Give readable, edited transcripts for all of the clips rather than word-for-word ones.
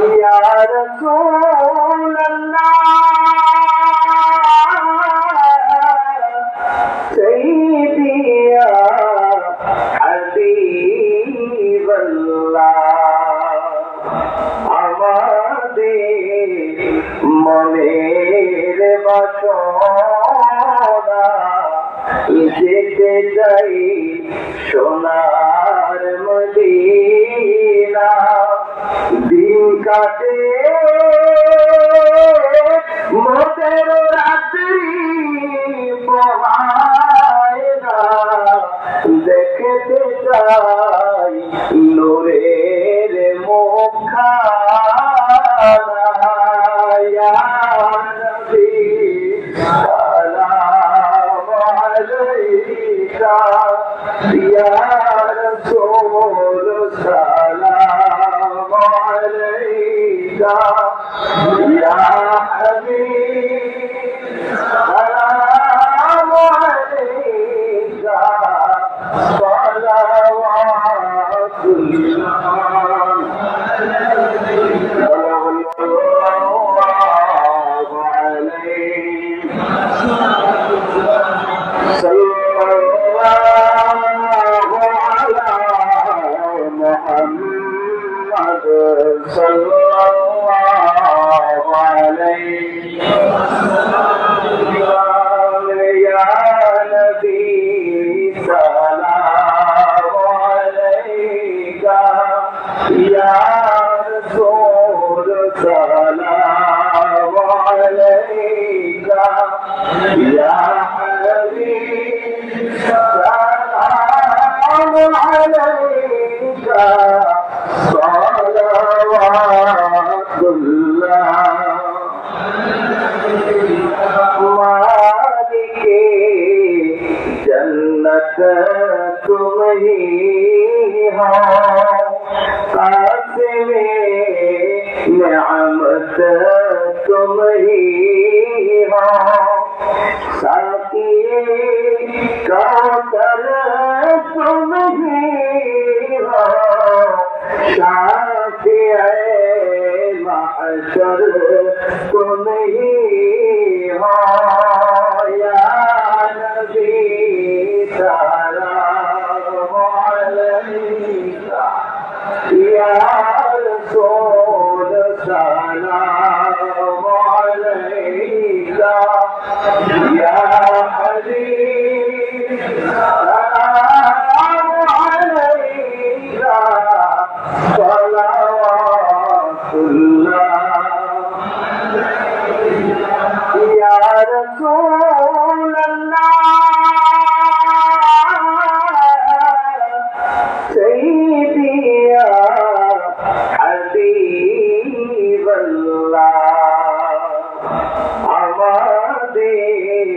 या रसूल अल्लाह सैयदी या हबीब अल्लाह আমাদের মনের বাসনা যেতে চাই সোনার মদিনা দিন কাটে মোদের রাত্রি পোহায় না দেখতে চাই নূরের মুখখানা ইয়া নবী সালাম আলাইকা ইয়া রাসূল সালাম আলাইকা ইয়া হাবিব সালাম আলাইকা तुम ही हो कासिमे निअमत तुम ही हो साक़िए कौसर तुम ही हो शाफ़िए महशर तुम ही हो या नबी या रसूल सलाम अलैका या हबीब सलाम अलैका सलावतुल्लाह या रसूल अल्लाह सैयदी या हबीब अल्लाह আমাদের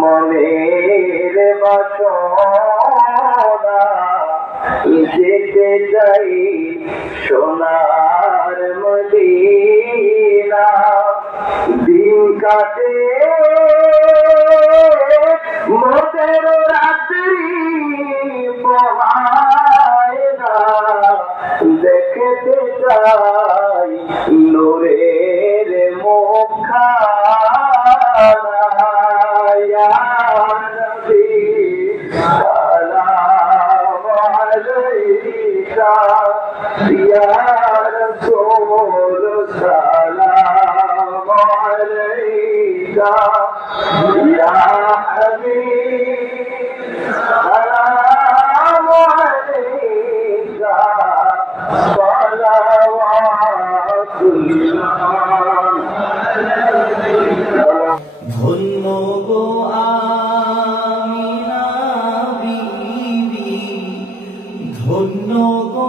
মনের বাসনা যেতে চাই সোনার মদিনা দিন কাটে মোদের রাত্রি পোহায় না দেখতে চাই নূরের মুখখানা ইয়া নবী সালাম আলাইকা ইয়া রাসূল সালাম আলাইকা ইয়া হাবিব সালাম আলাইকা ধন্য গো আমিনা বিবি, ধন্য গো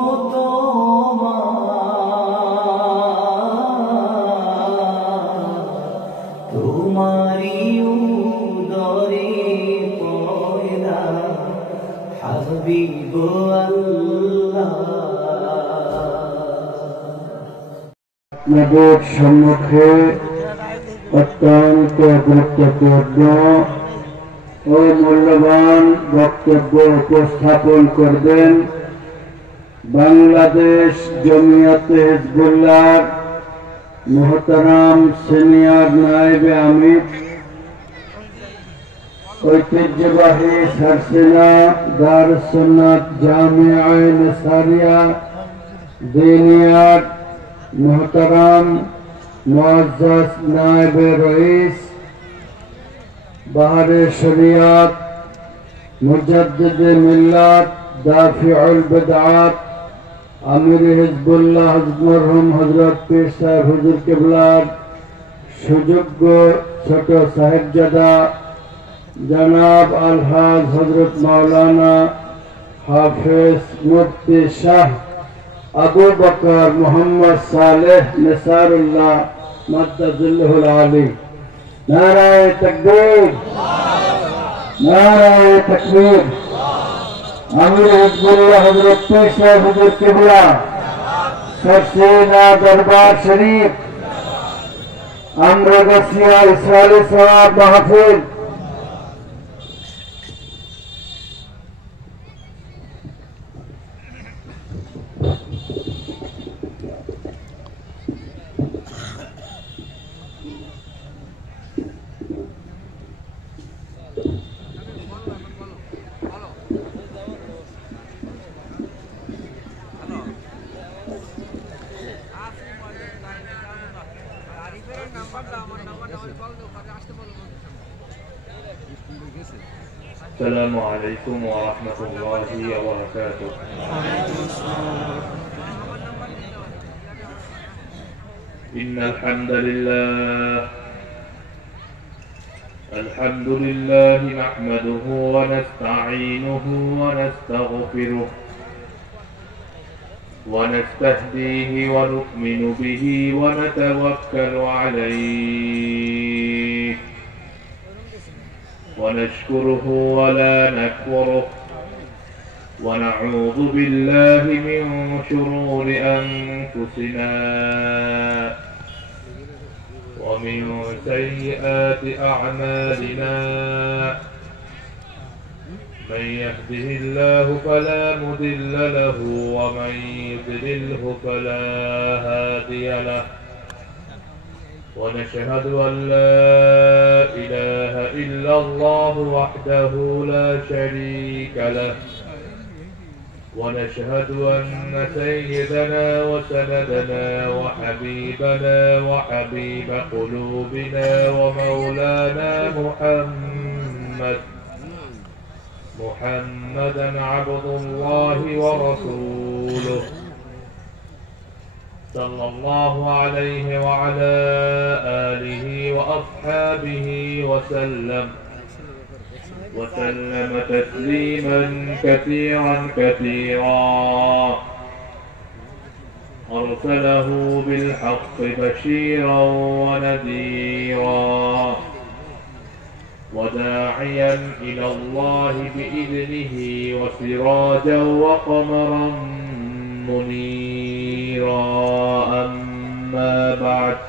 তোমারি উদরে পয়দা হাবিব আল্লাহ। আপনাদের সম্মুখে অত্যন্ত গুরুত্বপূর্ণ ও মূল্যবান বক্তব্য উপস্থাপন করবেন বাংলাদেশ জমিয়তে হিজবুল্লাহ মোহতারাম সিনিয়র নায়েবে আমির, ঐতিহ্যবাহী সারসিনা দারুস সুন্নাত জামিয়া নিসারিয়া দিনিয়াত মোহতারাম মুআজ্জাজ নায়েবে রইস বাহারে শরিয়াত মুজাদ্দিদে মিল্লাত দাফিউল বিদআত আমির হিজবুল্লাহ মরহুম হযরত পীর সাহেব হুজুর কিবলার সুযোগ্য ছোট সাহেবজাদা জনাব আলহাজ হযরত মাওলানা হাফেজ মুফতি শাহ আবু বকর মোহাম্মদ সালেহ নিসারুল্লাহ মাদ্দাজুল্লাহুল আলী। নারায়ে তাকবীর, নারায়ে তাকবীর। আমির হিজবুল্লাহ হযরত পীর সাহেব হুজুর কিবলা সরসিনা দরবার শরীফ আমরাগাছিয়া ইসরাইলি সওয়াব মাহফিল السلام عليكم ورحمة الله وبركاته. إن الحمد لله نحمده ونستعينه ونستغفره ونستهديه ونؤمن به ونتوكل عليه ونشكره ولا نكفره ونعوذ بالله من شرور أنفسنا ومن سيئات أعمالنا. من يهده الله فلا مضل له ومن يضلله فلا هادي له. ونشهد أن لا إله إلا الله وحده لا شريك له. ونشهد أن سيدنا وسندنا وحبيبنا وحبيب قلوبنا ومولانا محمدا عبد الله ورسوله صلى الله عليه وعلى آله وأصحابه وسلم تسليما كثيرا أرسله بالحق بشيرا ونذيرا وداعيا إلى الله بإذنه وسراجا وقمرا منيرا. أما بعد،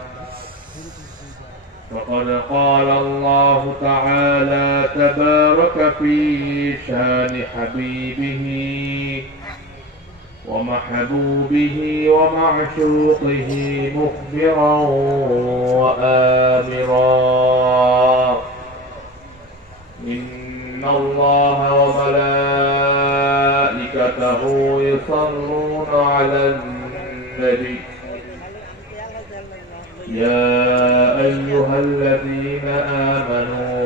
فقد قال الله تعالى تبارك في شان حبيبه ومحبوبه ومعشوقه مخبرا وآمرا: إن الله وملائكته يصلون على النبي يا أيها الذين آمنوا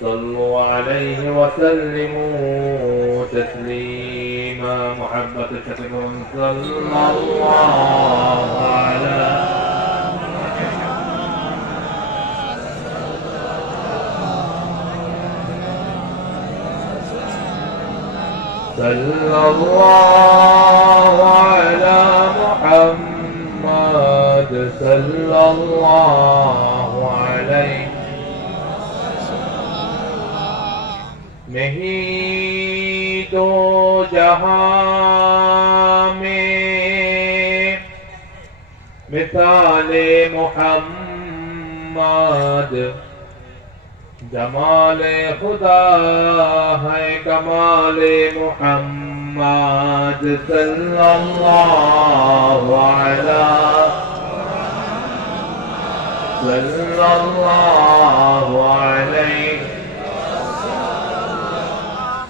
صلوا عليه وسلموا تسليما. محبة شكر صلى الله على صلى الله على محمد صلى الله عليه. नहीं दो जहां में मिसाले मुहम्मद, जमाले खुदा है कमाले मुहम्मद। محمد صلى الله على صلى الله عليه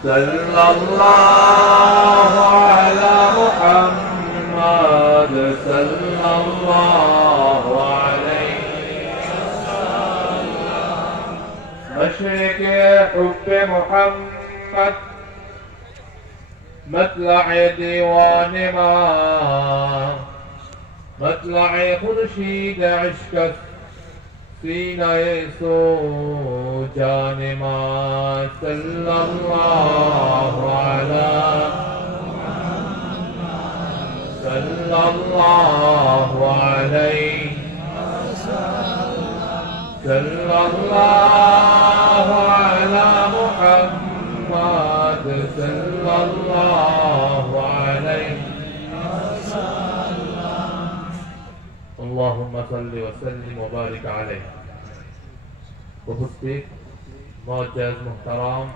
صلى الله على محمد صلى الله عليه مشرق حب محمد مطلع ديوان ما مطلع خورشید عشق سینه سو جان ما صلی اللہ علیہ صلی اللہ علیہ صلی اللہ علی محمد صلی اللہ علیہ اللهم صل وسلم وبارك عليه উপস্থিত মুআজ্জাজ মুহতারাম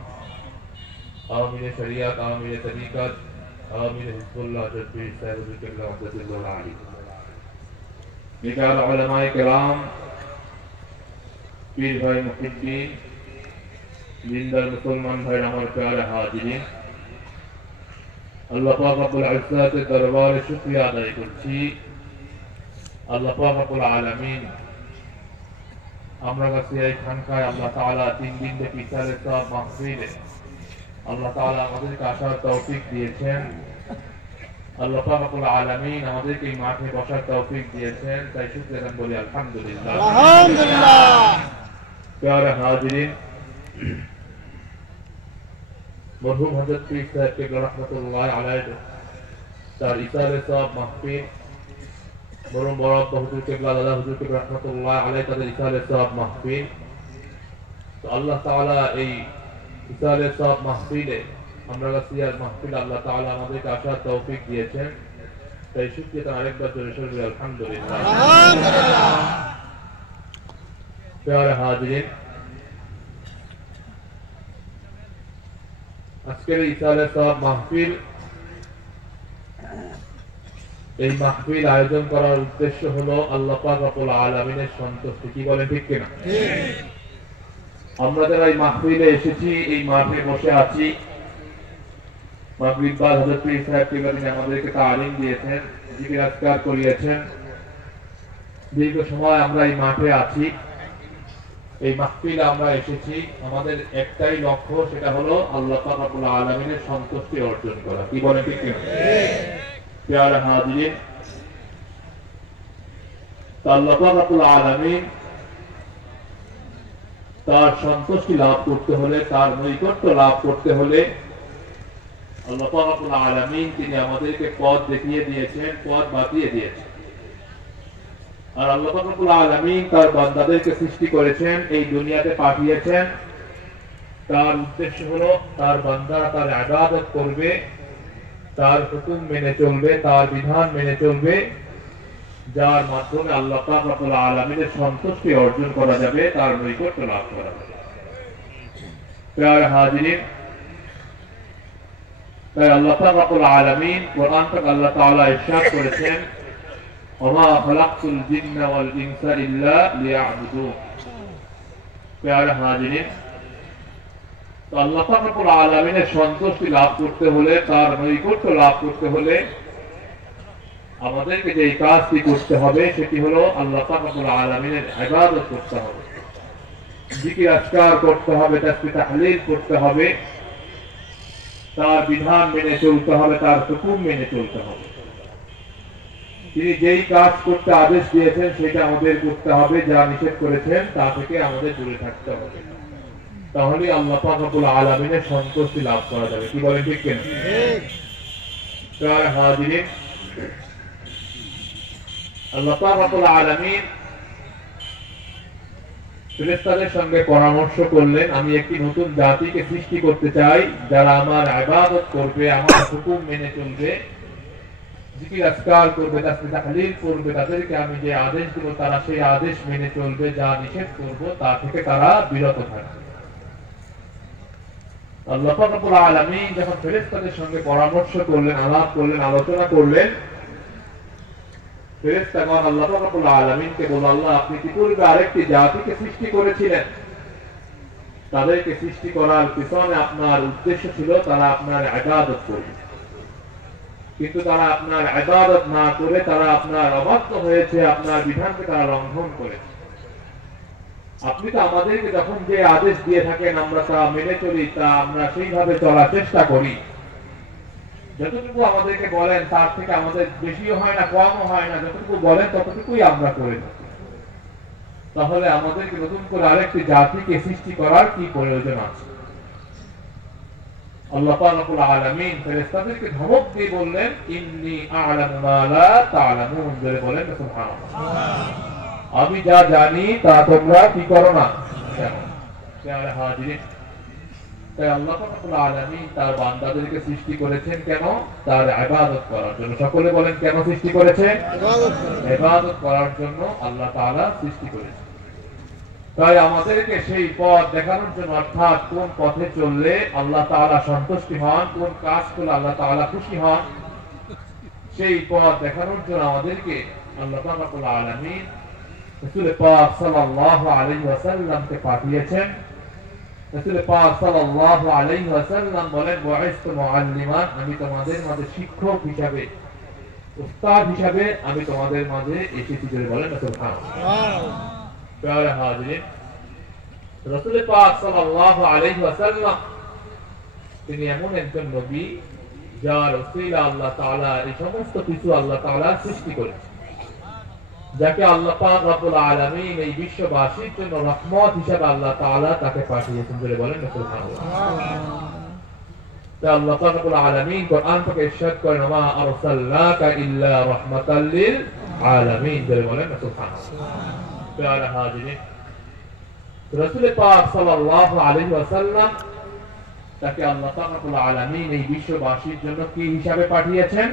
আমির শরিয়াত আমির তরিকত আমির হিজবুল্লাহ জব্বি সাহেব কিবলা মুহাদ্দিসুল আলী নিকাল উলামায়ে কেরাম পীর ভাই মুহিদ্দিন জিন্দার মুসলমান ভাই আমার প্যারে হাজিরিন আল্লাহ পাক রব্বুল ইজ্জাতের দরবারে শুকরিয়া আদায় করছি আল্লাহ পাক রব্বুল আলামিন আমরা কাছে এই খানকায় আল্লাহ তাআলা 3 দিন ব্যাপী ইফতারের সওয়াব মাহফিলে আল্লাহ তাআলা আমাদেরকে আসার তৌফিক দিয়েছেন আল্লাহ পাক রব্বুল আলামিন আমাদেরকে এই মাঠে বসার তৌফিক দিয়েছেন তাই শুকরিয়া বলি আলহামদুলিল্লাহ আলহামদুলিল্লাহ প্যারে হাজিরিন মরহুম হযরত পীর সাহেব কিবলা রাহমাতুল্লাহ আলাইহি তার ইফতারের সওয়াব মাহফিল মরহুম বড় হুজুর কিবলা দাদা হুজুর কিবলা রাহমাতুল্লাহ আলাইহি তাদের ইফতারের সওয়াব মাহফিল তো আল্লাহ তাআলা এই ইফতারের সওয়াব মাহফিলে আমরা গাছিয়ার মাহফিল আল্লাহ তাআলা আমাদেরকে আসার তৌফিক দিয়েছেন তাই শুকরিয়া আরেকবার জোরে সোরে আলহামদুলিল্লাহ আলহামদুলিল্লাহ প্যারে হাজিরিন আজকের ইফতারের সওয়াব মাহফিল এই মাহফিল আয়োজন করার উদ্দেশ্য হলো আল্লাহ পাক রব্বুল আলামিনের সন্তুষ্টি কি বলেন ঠিক কিনা ঠিক আমরা যারা এই মাহফিলে এসেছি এই মাঠে বসে আছি মাগরিব বাদ হযরত পীর সাহেব কিবলা আমাদেরকে তালিম দিয়েছেন জিকির আজকার করিয়েছেন দীর্ঘ সময় আমরা এই মাঠে আছি এই মাহফিলে আমরা এসেছি আমাদের একটাই লক্ষ্য সেটা হলো আল্লাহ পাক রব্বুল আলামিনের সন্তুষ্টি অর্জন করা কি বলেন ঠিক কিনা ঠিক প্যারে হাজিরিন আল্লাহ পাক রব্বুল আলামিন তার সন্তুষ্টি লাভ করতে হলে তার নৈকট্য লাভ করতে হলে আল্লাহ পাক রব্বুল আলামিন তিনি আমাদেরকে পথ দেখিয়ে দিয়েছেন পথ বাতিয়ে দিয়েছেন আর আল্লাহ পাক রব্বুল আলামিন তার বান্দাদেরকে সৃষ্টি করেছেন এই দুনিয়াতে পাঠিয়েছেন তার উদ্দেশ্য হলো তার বান্দারা তার ইবাদত করবে তার হুকুম মেনে চলবে তার বিধান মেনে চলবে যার মাধ্যমে আল্লাহ পাক রব্বুল আলামিনের সন্তুষ্টি অর্জন করা যাবে তার নৈকট্য লাভ করা যাবে প্যারে হাজিরিন তাই আল্লাহ পাক রব্বুল আলামিন কোরআন থেকে আল্লাহ তাআলা ইরশাদ করেছেন ওমা খালাকতুল জিন্না ওয়াল ইনসা ইল্লা লিয়াবুদুন প্যারে হাজিরিন তো আল্লাহ পাক রব্বুল আলামিনের সন্তুষ্টি লাভ করতে হলে তার নৈকট্য লাভ করতে হলে আমাদেরকে যে কাজটি করতে হবে সেটি হলো আল্লাহ পাক রব্বুল আলামিনের ইবাদত করতে হবে জিকির আজকার করতে হবে তাসবিহ তাহলিল করতে হবে তার বিধান মেনে চলতে হবে তার হুকুম মেনে চলতে হবে তিনি যেই কাজ করতে আদেশ দিয়েছেন সেটা আমাদের করতে হবে যা নিষেধ করেছেন তা থেকে আমাদের দূরে থাকতে হবে তাহলে আল্লাহ পাক রব্বুল আলামিনের সন্তুষ্টি লাভ করা যাবে কি বলেন ঠিক কিনা ঠিক প্যারে হাজিরিন আল্লাহ পাক রব্বুল আলামিন ফেরেশতাদের সঙ্গে পরামর্শ করলেন আমি একটি নতুন জাতিকে সৃষ্টি করতে চাই যারা আমার ইবাদত করবে আমার হুকুম মেনে চলবে জিকির আজকার করবে তাসবিহ তাহলিল করবে তাদেরকে আমি যে আদেশ দেব তারা সেই আদেশ মেনে চলবে যা নিষেধ করব তা থেকে তারা বিরত থাকবে আল্লাহ পাক রব্বুল আলামিন যখন ফেরেশতাদের সঙ্গে পরামর্শ করলেন, আলাপ করলেন, আলোচনা করলেন, ফেরেশতাগণ আল্লাহ পাক রব্বুল আলামিনকে বলল, আল্লাহ আপনি কি পূর্বে আরেকটি জাতিকে সৃষ্টি করেছিলেন, তাদেরকে সৃষ্টি করার পিছনে আপনার উদ্দেশ্য ছিল তারা আপনার ইবাদত করবে, কিন্তু তারা আপনার ইবাদত না করে তারা আপনার অবাধ্য হয়েছে, আপনার বিধানকে তারা লঙ্ঘন করেছে। আপনি তো আমাদেরকে যখন যে আদেশ দিয়ে থাকেন আমরা তা মেনে চলি, তা আমরা সেইভাবে চলার চেষ্টা করি। যতটুকু আমাদেরকে বলেন তার থেকে আমাদের বেশিও হয় না, কমও হয় না, যতটুকু বলেন ততটুকুই আমরা করে থাকি। তাহলে আমাদেরকে নতুন করে আরেকটি জাতিকে সৃষ্টি করার কি প্রয়োজন আছে? আল্লাহ পাক রব্বুল আলামিন ফেরেশতাদেরকে ধমক দিয়ে বললেন, ইন্নী আ'লামু মা লা তা'লামুন, বলেন সুবহানাল্লাহ, আমি যা জানি তা তোমরা কি করো না। প্রিয় হাজিরিন, তাই আল্লাহ পাক রব্বুল আলামিন তার বান্দাদেরকে সৃষ্টি করেছেন কেন? তার ইবাদত করার জন্য। সকলে বলেন কেন সৃষ্টি করেছেন? ইবাদত করার জন্য আল্লাহ তাআলা সৃষ্টি করেছেন। তাই আমাদেরকে সেই পথ দেখানোর জন্য, অর্থাৎ কোন পথে চললে আল্লাহ তাআলা সন্তুষ্টি হন, কোন কাজ করলে আল্লাহ তাআলা খুশি হন, সেই পথ দেখানোর জন্য আমাদেরকে আল্লাহ পাক রব্বুল আলামিন রাসূল পাক সাল্লাল্লাহু আলাইহি ওয়াসাল্লামকে পাঠিয়েছেন। রাসূল পাক সাল্লাল্লাহু আলাইহি ওয়াসাল্লাম বলেন, বুইস্তু মুআল্লিমান, আমি তোমাদের মাঝে শিক্ষক হিসাবে, উস্তাদ হিসাবে আমি তোমাদের মাঝে এসেছি, বলেন সুবহানাল্লাহ। প্রিয় হাজিরিন, রাসূল পাক সাল্লাল্লাহু আলাইহি ওয়াসাল্লাম তিনি এমন একজন নবী যার ওসিলা আল্লাহ তাআলা এই সমস্ত কিছু আল্লাহ তাআলা সৃষ্টি করেছেন, যাকে আল্লাহ পাক রব্বুল আলামিন এই বিশ্ববাসীর জন্য রহমত হিসেবে আল্লাহ তাআলা তাকে পাঠিয়েছেন, বলেন সুবহানাল্লাহ। তাই আল্লাহ পাক রব্বুল আলামিন কোরআন থেকে ইরশাদ করেন, মা আরসালনাকা ইল্লা রাহমাতাল লিল আলামিন, বলেন সুবহানাল্লাহ। প্রিয় হাজিরিন, রাসূল পাক সাল্লাল্লাহু আলাইহি ওয়াসাল্লাম তাকে আল্লাহ পাক রব্বুল আলামিন এই বিশ্ববাসীর জন্য কি হিসাবে পাঠিয়েছেন?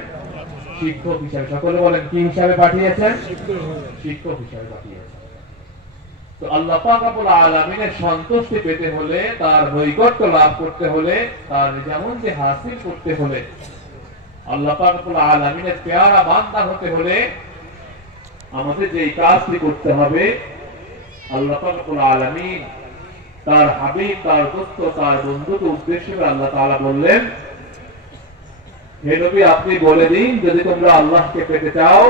শিক্ষক হিসাবে। সকলে বলেন কি হিসাবে পাঠিয়েছেন? শিক্ষক হিসাবে পাঠিয়েছেন। তো আল্লাহ পাক রব্বুল আলামিনের সন্তুষ্টি পেতে হলে, তার নৈকট্য লাভ করতে হলে, তার যেমনকে হাসিল করতে হলে, আল্লাহ পাক রব্বুল আলামিনের পেয়ারা বান্দা হতে হলে আমাদের যে কাজটি করতে হবে, আল্লাহ পাক রব্বুল আলামিন তার হাবিব, তার দোস্ত, তার বন্ধুকে উদ্দেশ্য করে আল্লাহ তাআলা বললেন, হে নবী আপনি বলে দিন, যদি তোমরা আল্লাহকে পেতে চাও,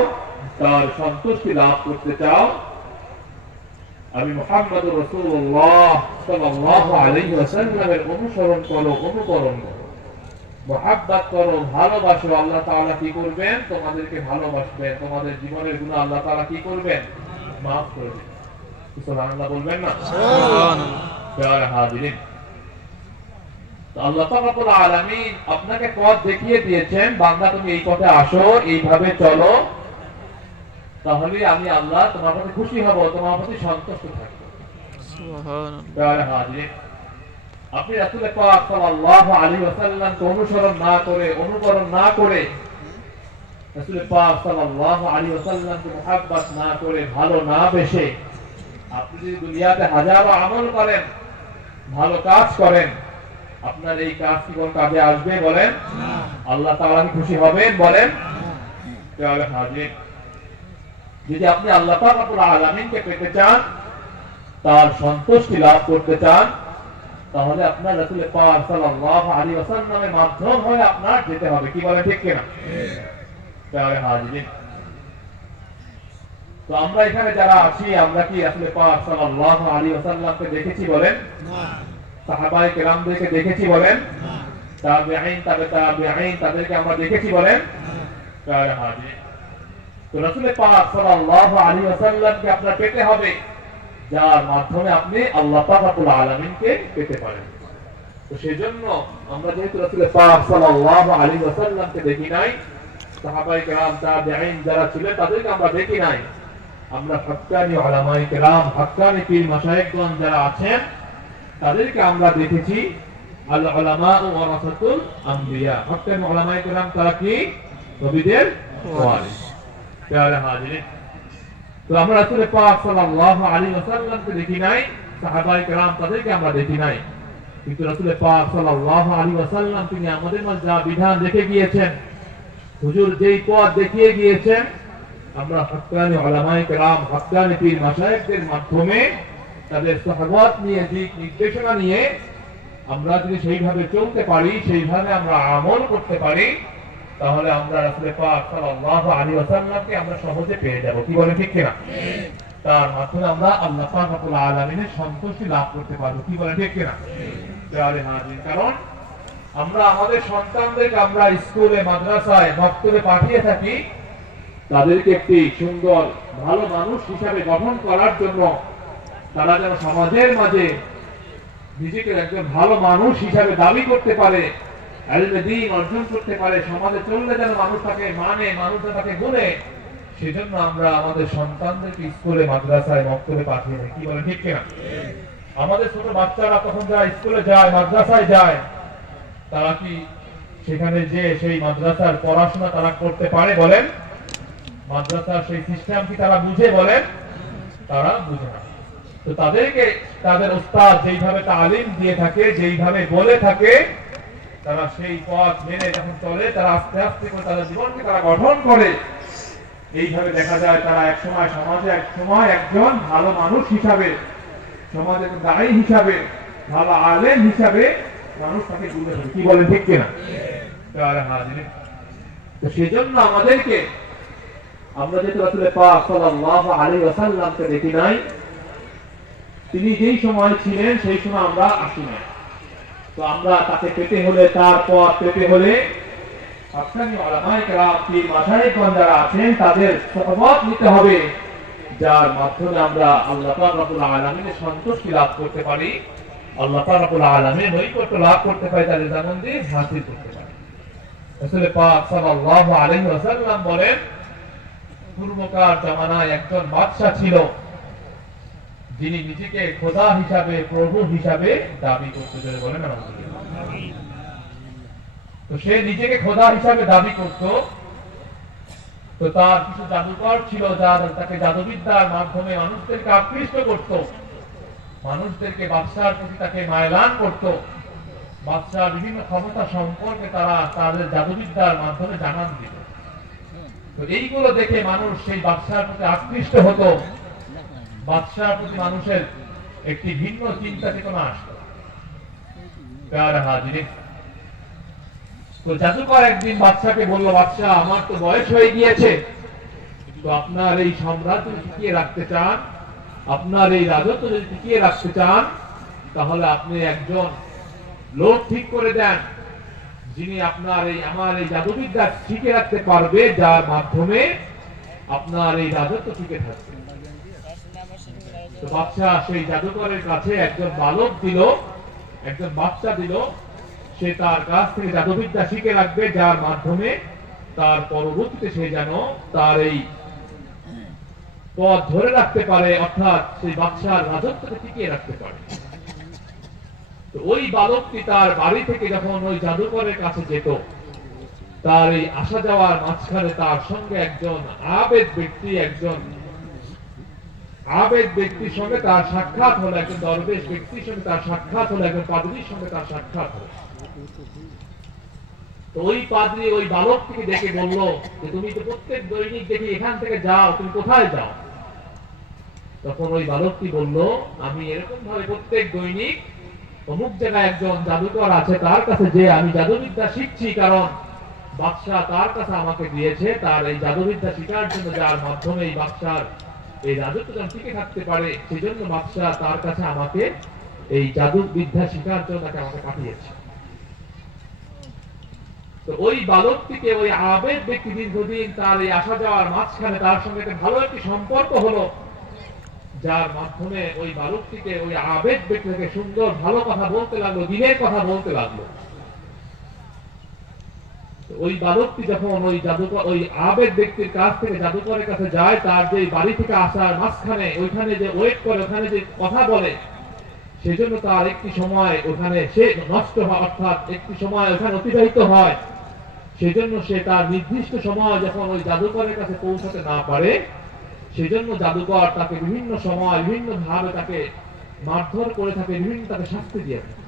তার সন্তুষ্টি লাভ করতে চাও, আমি মুহাম্মদুর রাসূলুল্লাহ সাল্লাল্লাহু আলাইহি ওয়াসাল্লামের অনুসরণ করো, অনুকরণ করো, মুহাব্বত করো, ভালোবাসো, আল্লাহ তাআলা কি করবেন? তোমাদেরকে ভালোবাসবেন, তোমাদের জীবনের গুনাহ আল্লাহ তাআলা কি করবেন? মাফ করে দিবেন। সুবহানাল্লাহ বলবেন না? সুবহানাল্লাহ। প্রিয় হাজিরিন, আল্লাহ পাক রব্বুল আলামিন আপনাকে পথ দেখিয়ে দিয়েছেন, বান্দা তুমি এই পথে আসো, এইভাবে চলো, তাহলে আমি আল্লাহ তোমার প্রতি খুশি হব, তোমার প্রতি সন্তুষ্ট থাকব। সুবহানাল্লাহ। আপনি রাসূল পাক সাল্লাল্লাহু আলাইহি ওয়াসাল্লামকে অনুসরণ না করে, অনুকরণ না করে, রাসূল পাক সাল্লাল্লাহু আলাইহি ওয়াসাল্লামকে মুহাব্বত না করে, ভালো না বেশে আপনি যদি দুনিয়াতে হাজারো আমল করেন, ভালো কাজ করেন, আপনার এই কাজ কি কোন কাজে আসবে? বলেন আল্লাহ তাআলা কি খুশি হবেন? বলেন। যদি আপনি আল্লাহ পাক রব্বুল আলামিনকে পেতে চান, তার সন্তুষ্টি লাভ করতে চান, তাহলে আপনার রাসূল পাক সাল্লাল্লাহু আলাইহি ওয়াসাল্লামের মাধ্যম হয়ে আপনার যেতে হবে। কি বলেন, ঠিক কিনা? তাহলে হাজির, তো আমরা এখানে যারা আছি, আমরা কি রাসূল পাক সাল্লাল্লাহু আলাইহি ওয়াসাল্লামকে দেখেছি? বলেন। সাহাবায়ে কেরামদেরকে দেখেছি? বলেন। তাবেঈন, তাবেঈন তাদেরকে আমরা দেখেছি? বলেন। তাহলে হাজির, তো রাসূল পাক সাল্লাল্লাহু আলাইহি ওয়াসাল্লামকে আপনার পেতে হবে, যার মাধ্যমে আপনি আল্লাহ পাক রব্বুল আলামিনকে পেতে পারেন। তো সেজন্য আমরা যেহেতু রাসূল পাক সাল্লাল্লাহু আলাইহি ওয়াসাল্লামকে দেখি নাই, সাহাবায়ে কেরাম, তাবেঈন যারা ছিলেন তাদেরকে আমরা দেখি নাই, আমরা হাক্কানি উলামায়ে কেরাম, হাক্কানি পীর মাশায়েখগণ যারা আছেন তাদেরকে আমরা দেখেছি। আল উলামা ওয়ারাসাতুল আমবিয়া, হাক্কানি উলামায়ে কেরাম তারা কি? নবীদের ওয়ারিস। প্রিয় হাজিরিন, তো আমরা রাসূল পাক সাল্লাল্লাহু আলাইহি ওয়াসাল্লামকে দেখি নাই, সাহাবায়ে কেরাম তাদেরকে আমরা দেখি নাই, কিন্তু রাসূল পাক সাল্লাল্লাহু আলাইহি ওয়াসাল্লাম তিনি আমাদের মাঝে যা বিধান রেখে গিয়েছেন, হুজুর যেই পথ দেখিয়ে গিয়েছেন, আমরা হক্কানি উলামায়ে কেরাম, হক্কানি পীর মাশায়েখদের মাধ্যমে তাদের সাহাবাত নিয়ে দিক নির্দেশনা নিয়ে আমরা যদি সেইভাবে চলতে পারি, সেইভাবে আমরা আমল করতে পারি, তাহলে আমরা রাসূল পাক সাল্লাল্লাহু আলাইহি ওয়াসাল্লামকে আমরা সহজে পেয়ে যাব। কি বলে ঠিক কিনা? তার মাধ্যমে আমরা আল্লাহ পাক রব্বুল আলামিনের সন্তুষ্টি লাভ করতে পারবো। কি বলে ঠিক কিনা? কারণ আমরা আমাদের সন্তানদেরকে আমরা স্কুলে, মাদ্রাসায়, মক্তবে পাঠিয়ে থাকি তাদেরকে একটি সুন্দর ভালো মানুষ হিসাবে গঠন করার জন্য, তারা যেন সমাজের মাঝে নিজেকে একজন ভালো মানুষ হিসাবে দাবি করতে পারে, ইলমে দ্বীন অর্জন করতে পারে, সমাজে চললে যেন মানুষ তাকে মানে, মানুষ তাকে গুনে, সেজন্য আমরা আমাদের সন্তানদেরকে স্কুলে, মাদ্রাসায়, মক্তবে পাঠিয়ে থাকি। কি বলে ঠিক কিনা? আমাদের ছোট বাচ্চারা তখন যায় স্কুলে যায়, মাদ্রাসায় যায়, তারা কি সেখানে যে সেই মাদ্রাসার পড়াশোনা তারা করতে পারে বলেন? মাদ্রাসার সেই সিস্টেম কি তারা বুঝে বলেন? তারা বুঝে না। তো তাদেরকে তাদের উস্তাদ যেইভাবে তালিম দিয়ে থাকে, যেইভাবে বলে থাকে, তারা সেই পথ মেনে যখন চলে, তারা আস্তে আস্তে করে তাদের জীবনকে তারা গঠন করে। এইভাবে দেখা যায় তারা একসময় সমাজে একজন ভালো মানুষ হিসাবে, সমাজের দায়ী হিসাবে, ভালো আলেম হিসাবে মানুষ তাকে গুনে থাকে। কি বলেন ঠিক কিনা? তো সেজন্য আমাদেরকে, আমরা যেহেতু রাসূল পাক সাল্লাল্লাহু আলাইহি ওয়াসাল্লামকে দেখি নাই, তিনি যেই সময় ছিলেন সেই সময় আমরা আসি না, তো আমরা তাকে পেতে হলে, তার পথ পেতে হলে হক্কানি উলামায়ে কেরাম, পীর মাশায়েখগণ যারা আছেন তাদের সুহবত নিতে হবে, যার মাধ্যমে আমরা আল্লাহ পাক রব্বুল আলামিনের সন্তুষ্টি লাভ করতে পারি, আল্লাহ পাক রব্বুল আলামিনের নৈকট্য লাভ করতে পারি, তাদের জানান্দি হাসিল করতে পারি। রাসূল পাক সাল্লাল্লাহু আলাইহি ওয়াসাল্লাম বলেন, পূর্বকার জামানায় একজন বাদশা ছিল, যিনি নিজেকে খোদা হিসাবে, প্রভু হিসাবে দাবি করতে বলেন। তো সে নিজেকে খোদা হিসাবে দাবি করত, তো তার কিছু জাদুকর ছিল যারা তাকে জাদুবিদ্যার মাধ্যমে মানুষদেরকে আকৃষ্ট করত, মানুষদেরকে বাদশার প্রতি তাকে মায়লান করত, বাদশার বিভিন্ন ক্ষমতা সম্পর্কে তারা তাদের জাদুবিদ্যার মাধ্যমে জানান দিত। তো এইগুলো দেখে মানুষ সেই বাদশার প্রতি আকৃষ্ট হতো, বাদশার প্রতি মানুষের একটি ভিন্ন চিন্তা চেতনা আসতো। তো জাদুকর একদিন বাদশাকে বলল, বাদশা আমার তো বয়স হয়ে গিয়েছে, তো আপনার এই সাম্রাজ্য যদি টিকিয়ে রাখতে চান, আপনার এই রাজত্ব যদি টিকিয়ে রাখতে চান, তাহলে আপনি একজন লোক ঠিক করে দেন, যিনি আপনার আমার এই জাদুবিদ্যা টিকে রাখতে পারবে, যার মাধ্যমে আপনার এই রাজত্ব টিকে থাকবে। তো বাদশা সেই জাদুকরের কাছে একজন বালক দিল, একজন বাচ্চা দিল, সে তার কাছ থেকে জাদুবিদ্যা শিখে রাখবে, যার মাধ্যমে তার পরবর্তীতে সে যেন তার এই পথ ধরে রাখতে পারে, অর্থাৎ সেই বাদশার রাজত্বকে টিকিয়ে রাখতে পারে। তো ওই বালকটি তার বাড়ি থেকে যখন ওই জাদুকরের কাছে যেত, তার এই আসা যাওয়ার মাঝখানে তার সঙ্গে একজন আবেদ ব্যক্তির সঙ্গে তার সাক্ষাৎ হলো, একজন দরবেশ ব্যক্তির সঙ্গে তার সাক্ষাৎ হলো, একজন পাদ্রীর সঙ্গে তার সাক্ষাৎ হলো। তো ওই পাদ্রী ওই বালকটিকে দেখে বলল যে, তুমি তো প্রত্যেক দৈনিক দেখি এখান থেকে যাও, তুমি কোথায় যাও? তখন ওই বালকটি বলল, আমি এরকম ভাবে প্রত্যেক দৈনিক অমুক জায়গায় একজন জাদুকর আছে, তার কাছে যে আমি জাদুবিদ্যা শিখছি, কারণ বাদশা তার কাছে আমাকে দিয়েছে তার এই জাদুবিদ্যা শিখার জন্য, যার মাধ্যমে এই বাদশার এই রাজত্ব যেন টিকে থাকতে পারে, সেজন্য বাদশা তার কাছে আমাকে এই জাদুবিদ্যা শিখার জন্য তাকে আমাকে পাঠিয়েছে। তো ওই বালকটিকে ওই আবেদ ব্যক্তি দীর্ঘদিন তার এই আসা যাওয়ার মাঝখানে তার সঙ্গে একটা ভালো একটি সম্পর্ক হলো, যার মাধ্যমে ওই বালকটিকে ওই আবেদ ব্যক্তি থেকে সুন্দর ভালো কথা বলতে লাগলো, দিনের কথা বলতে লাগলো। ওই বালকটি যখন ওই আবেদ ব্যক্তির কাছ থেকে জাদুকরের কাছে যায়, তার যে বাড়ি থেকে আসার মাঝখানে ওইখানে যে ওয়েট করে, ওখানে যে কথা বলে, সেজন্য তার একটি সময় ওখানে সে নষ্ট হয়, অর্থাৎ একটি সময় ওখানে অতিবাহিত হয়। সেজন্য সে তার নির্দিষ্ট সময় যখন ওই জাদুকরের কাছে পৌঁছাতে না পারে, সেজন্য জাদুকর তাকে বিভিন্ন সময় বিভিন্ন ভাবে তাকে মারধর করে থাকে, বিভিন্ন তাকে শাস্তি দিয়ে থাকে।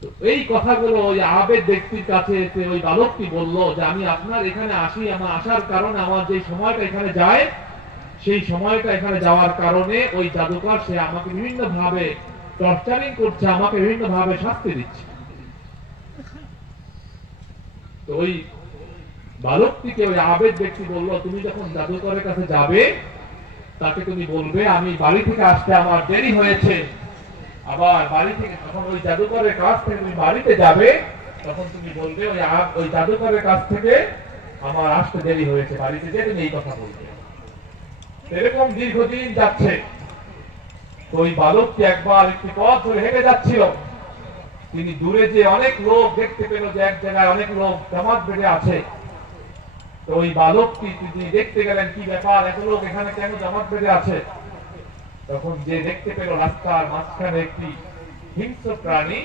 তো এই কথাগুলো ওই আবেদ ব্যক্তির কাছে এসে ওই বালকটি বলল যে আমি আপনার এখানে আসি, আমার আসার কারণে আমার যে সময়টা এখানে যায়, সেই সময়টা এখানে যাওয়ার কারণে ওই জাদুকর সে আমাকে বিভিন্ন ভাবে টর্চারিং করছে, আমাকে বিভিন্ন ভাবে শাস্তি দিচ্ছে। তো ওই বালকটিকে ওই আবেদ ব্যক্তি বলল, তুমি যখন জাদুকরের কাছে যাবে তাকে তুমি বলবে আমি বাড়ি থেকে আসতে আমার দেরি হয়েছে। আবার বাড়ি থেকে যখন ওই জাদুকরের কাছ থেকে তুমি বাড়িতে যাবে তখন তুমি বলবে ওই জাদুকরের কাছ থেকে আমার আসতে দেরি হয়েছে, বাড়িতে যেয়ে তুমি এই কথা বলবে। এরকম দীর্ঘদিন যাচ্ছে। তো ওই বালকটি একবার একটি পথ ধরে হেঁটে যাচ্ছিল, তিনি দূরে যে অনেক লোক দেখতে পেল যে এক জায়গায় অনেক লোক জামাত বেঁধে আছে। তো ওই বালকটি তিনি দেখতে গেলেন কি ব্যাপার, এত লোক এখানে কেন জামাত বেঁধে আছে। তখন যে দেখতে পেল রাস্তার মাঝখানে একটি হিংস্র প্রাণী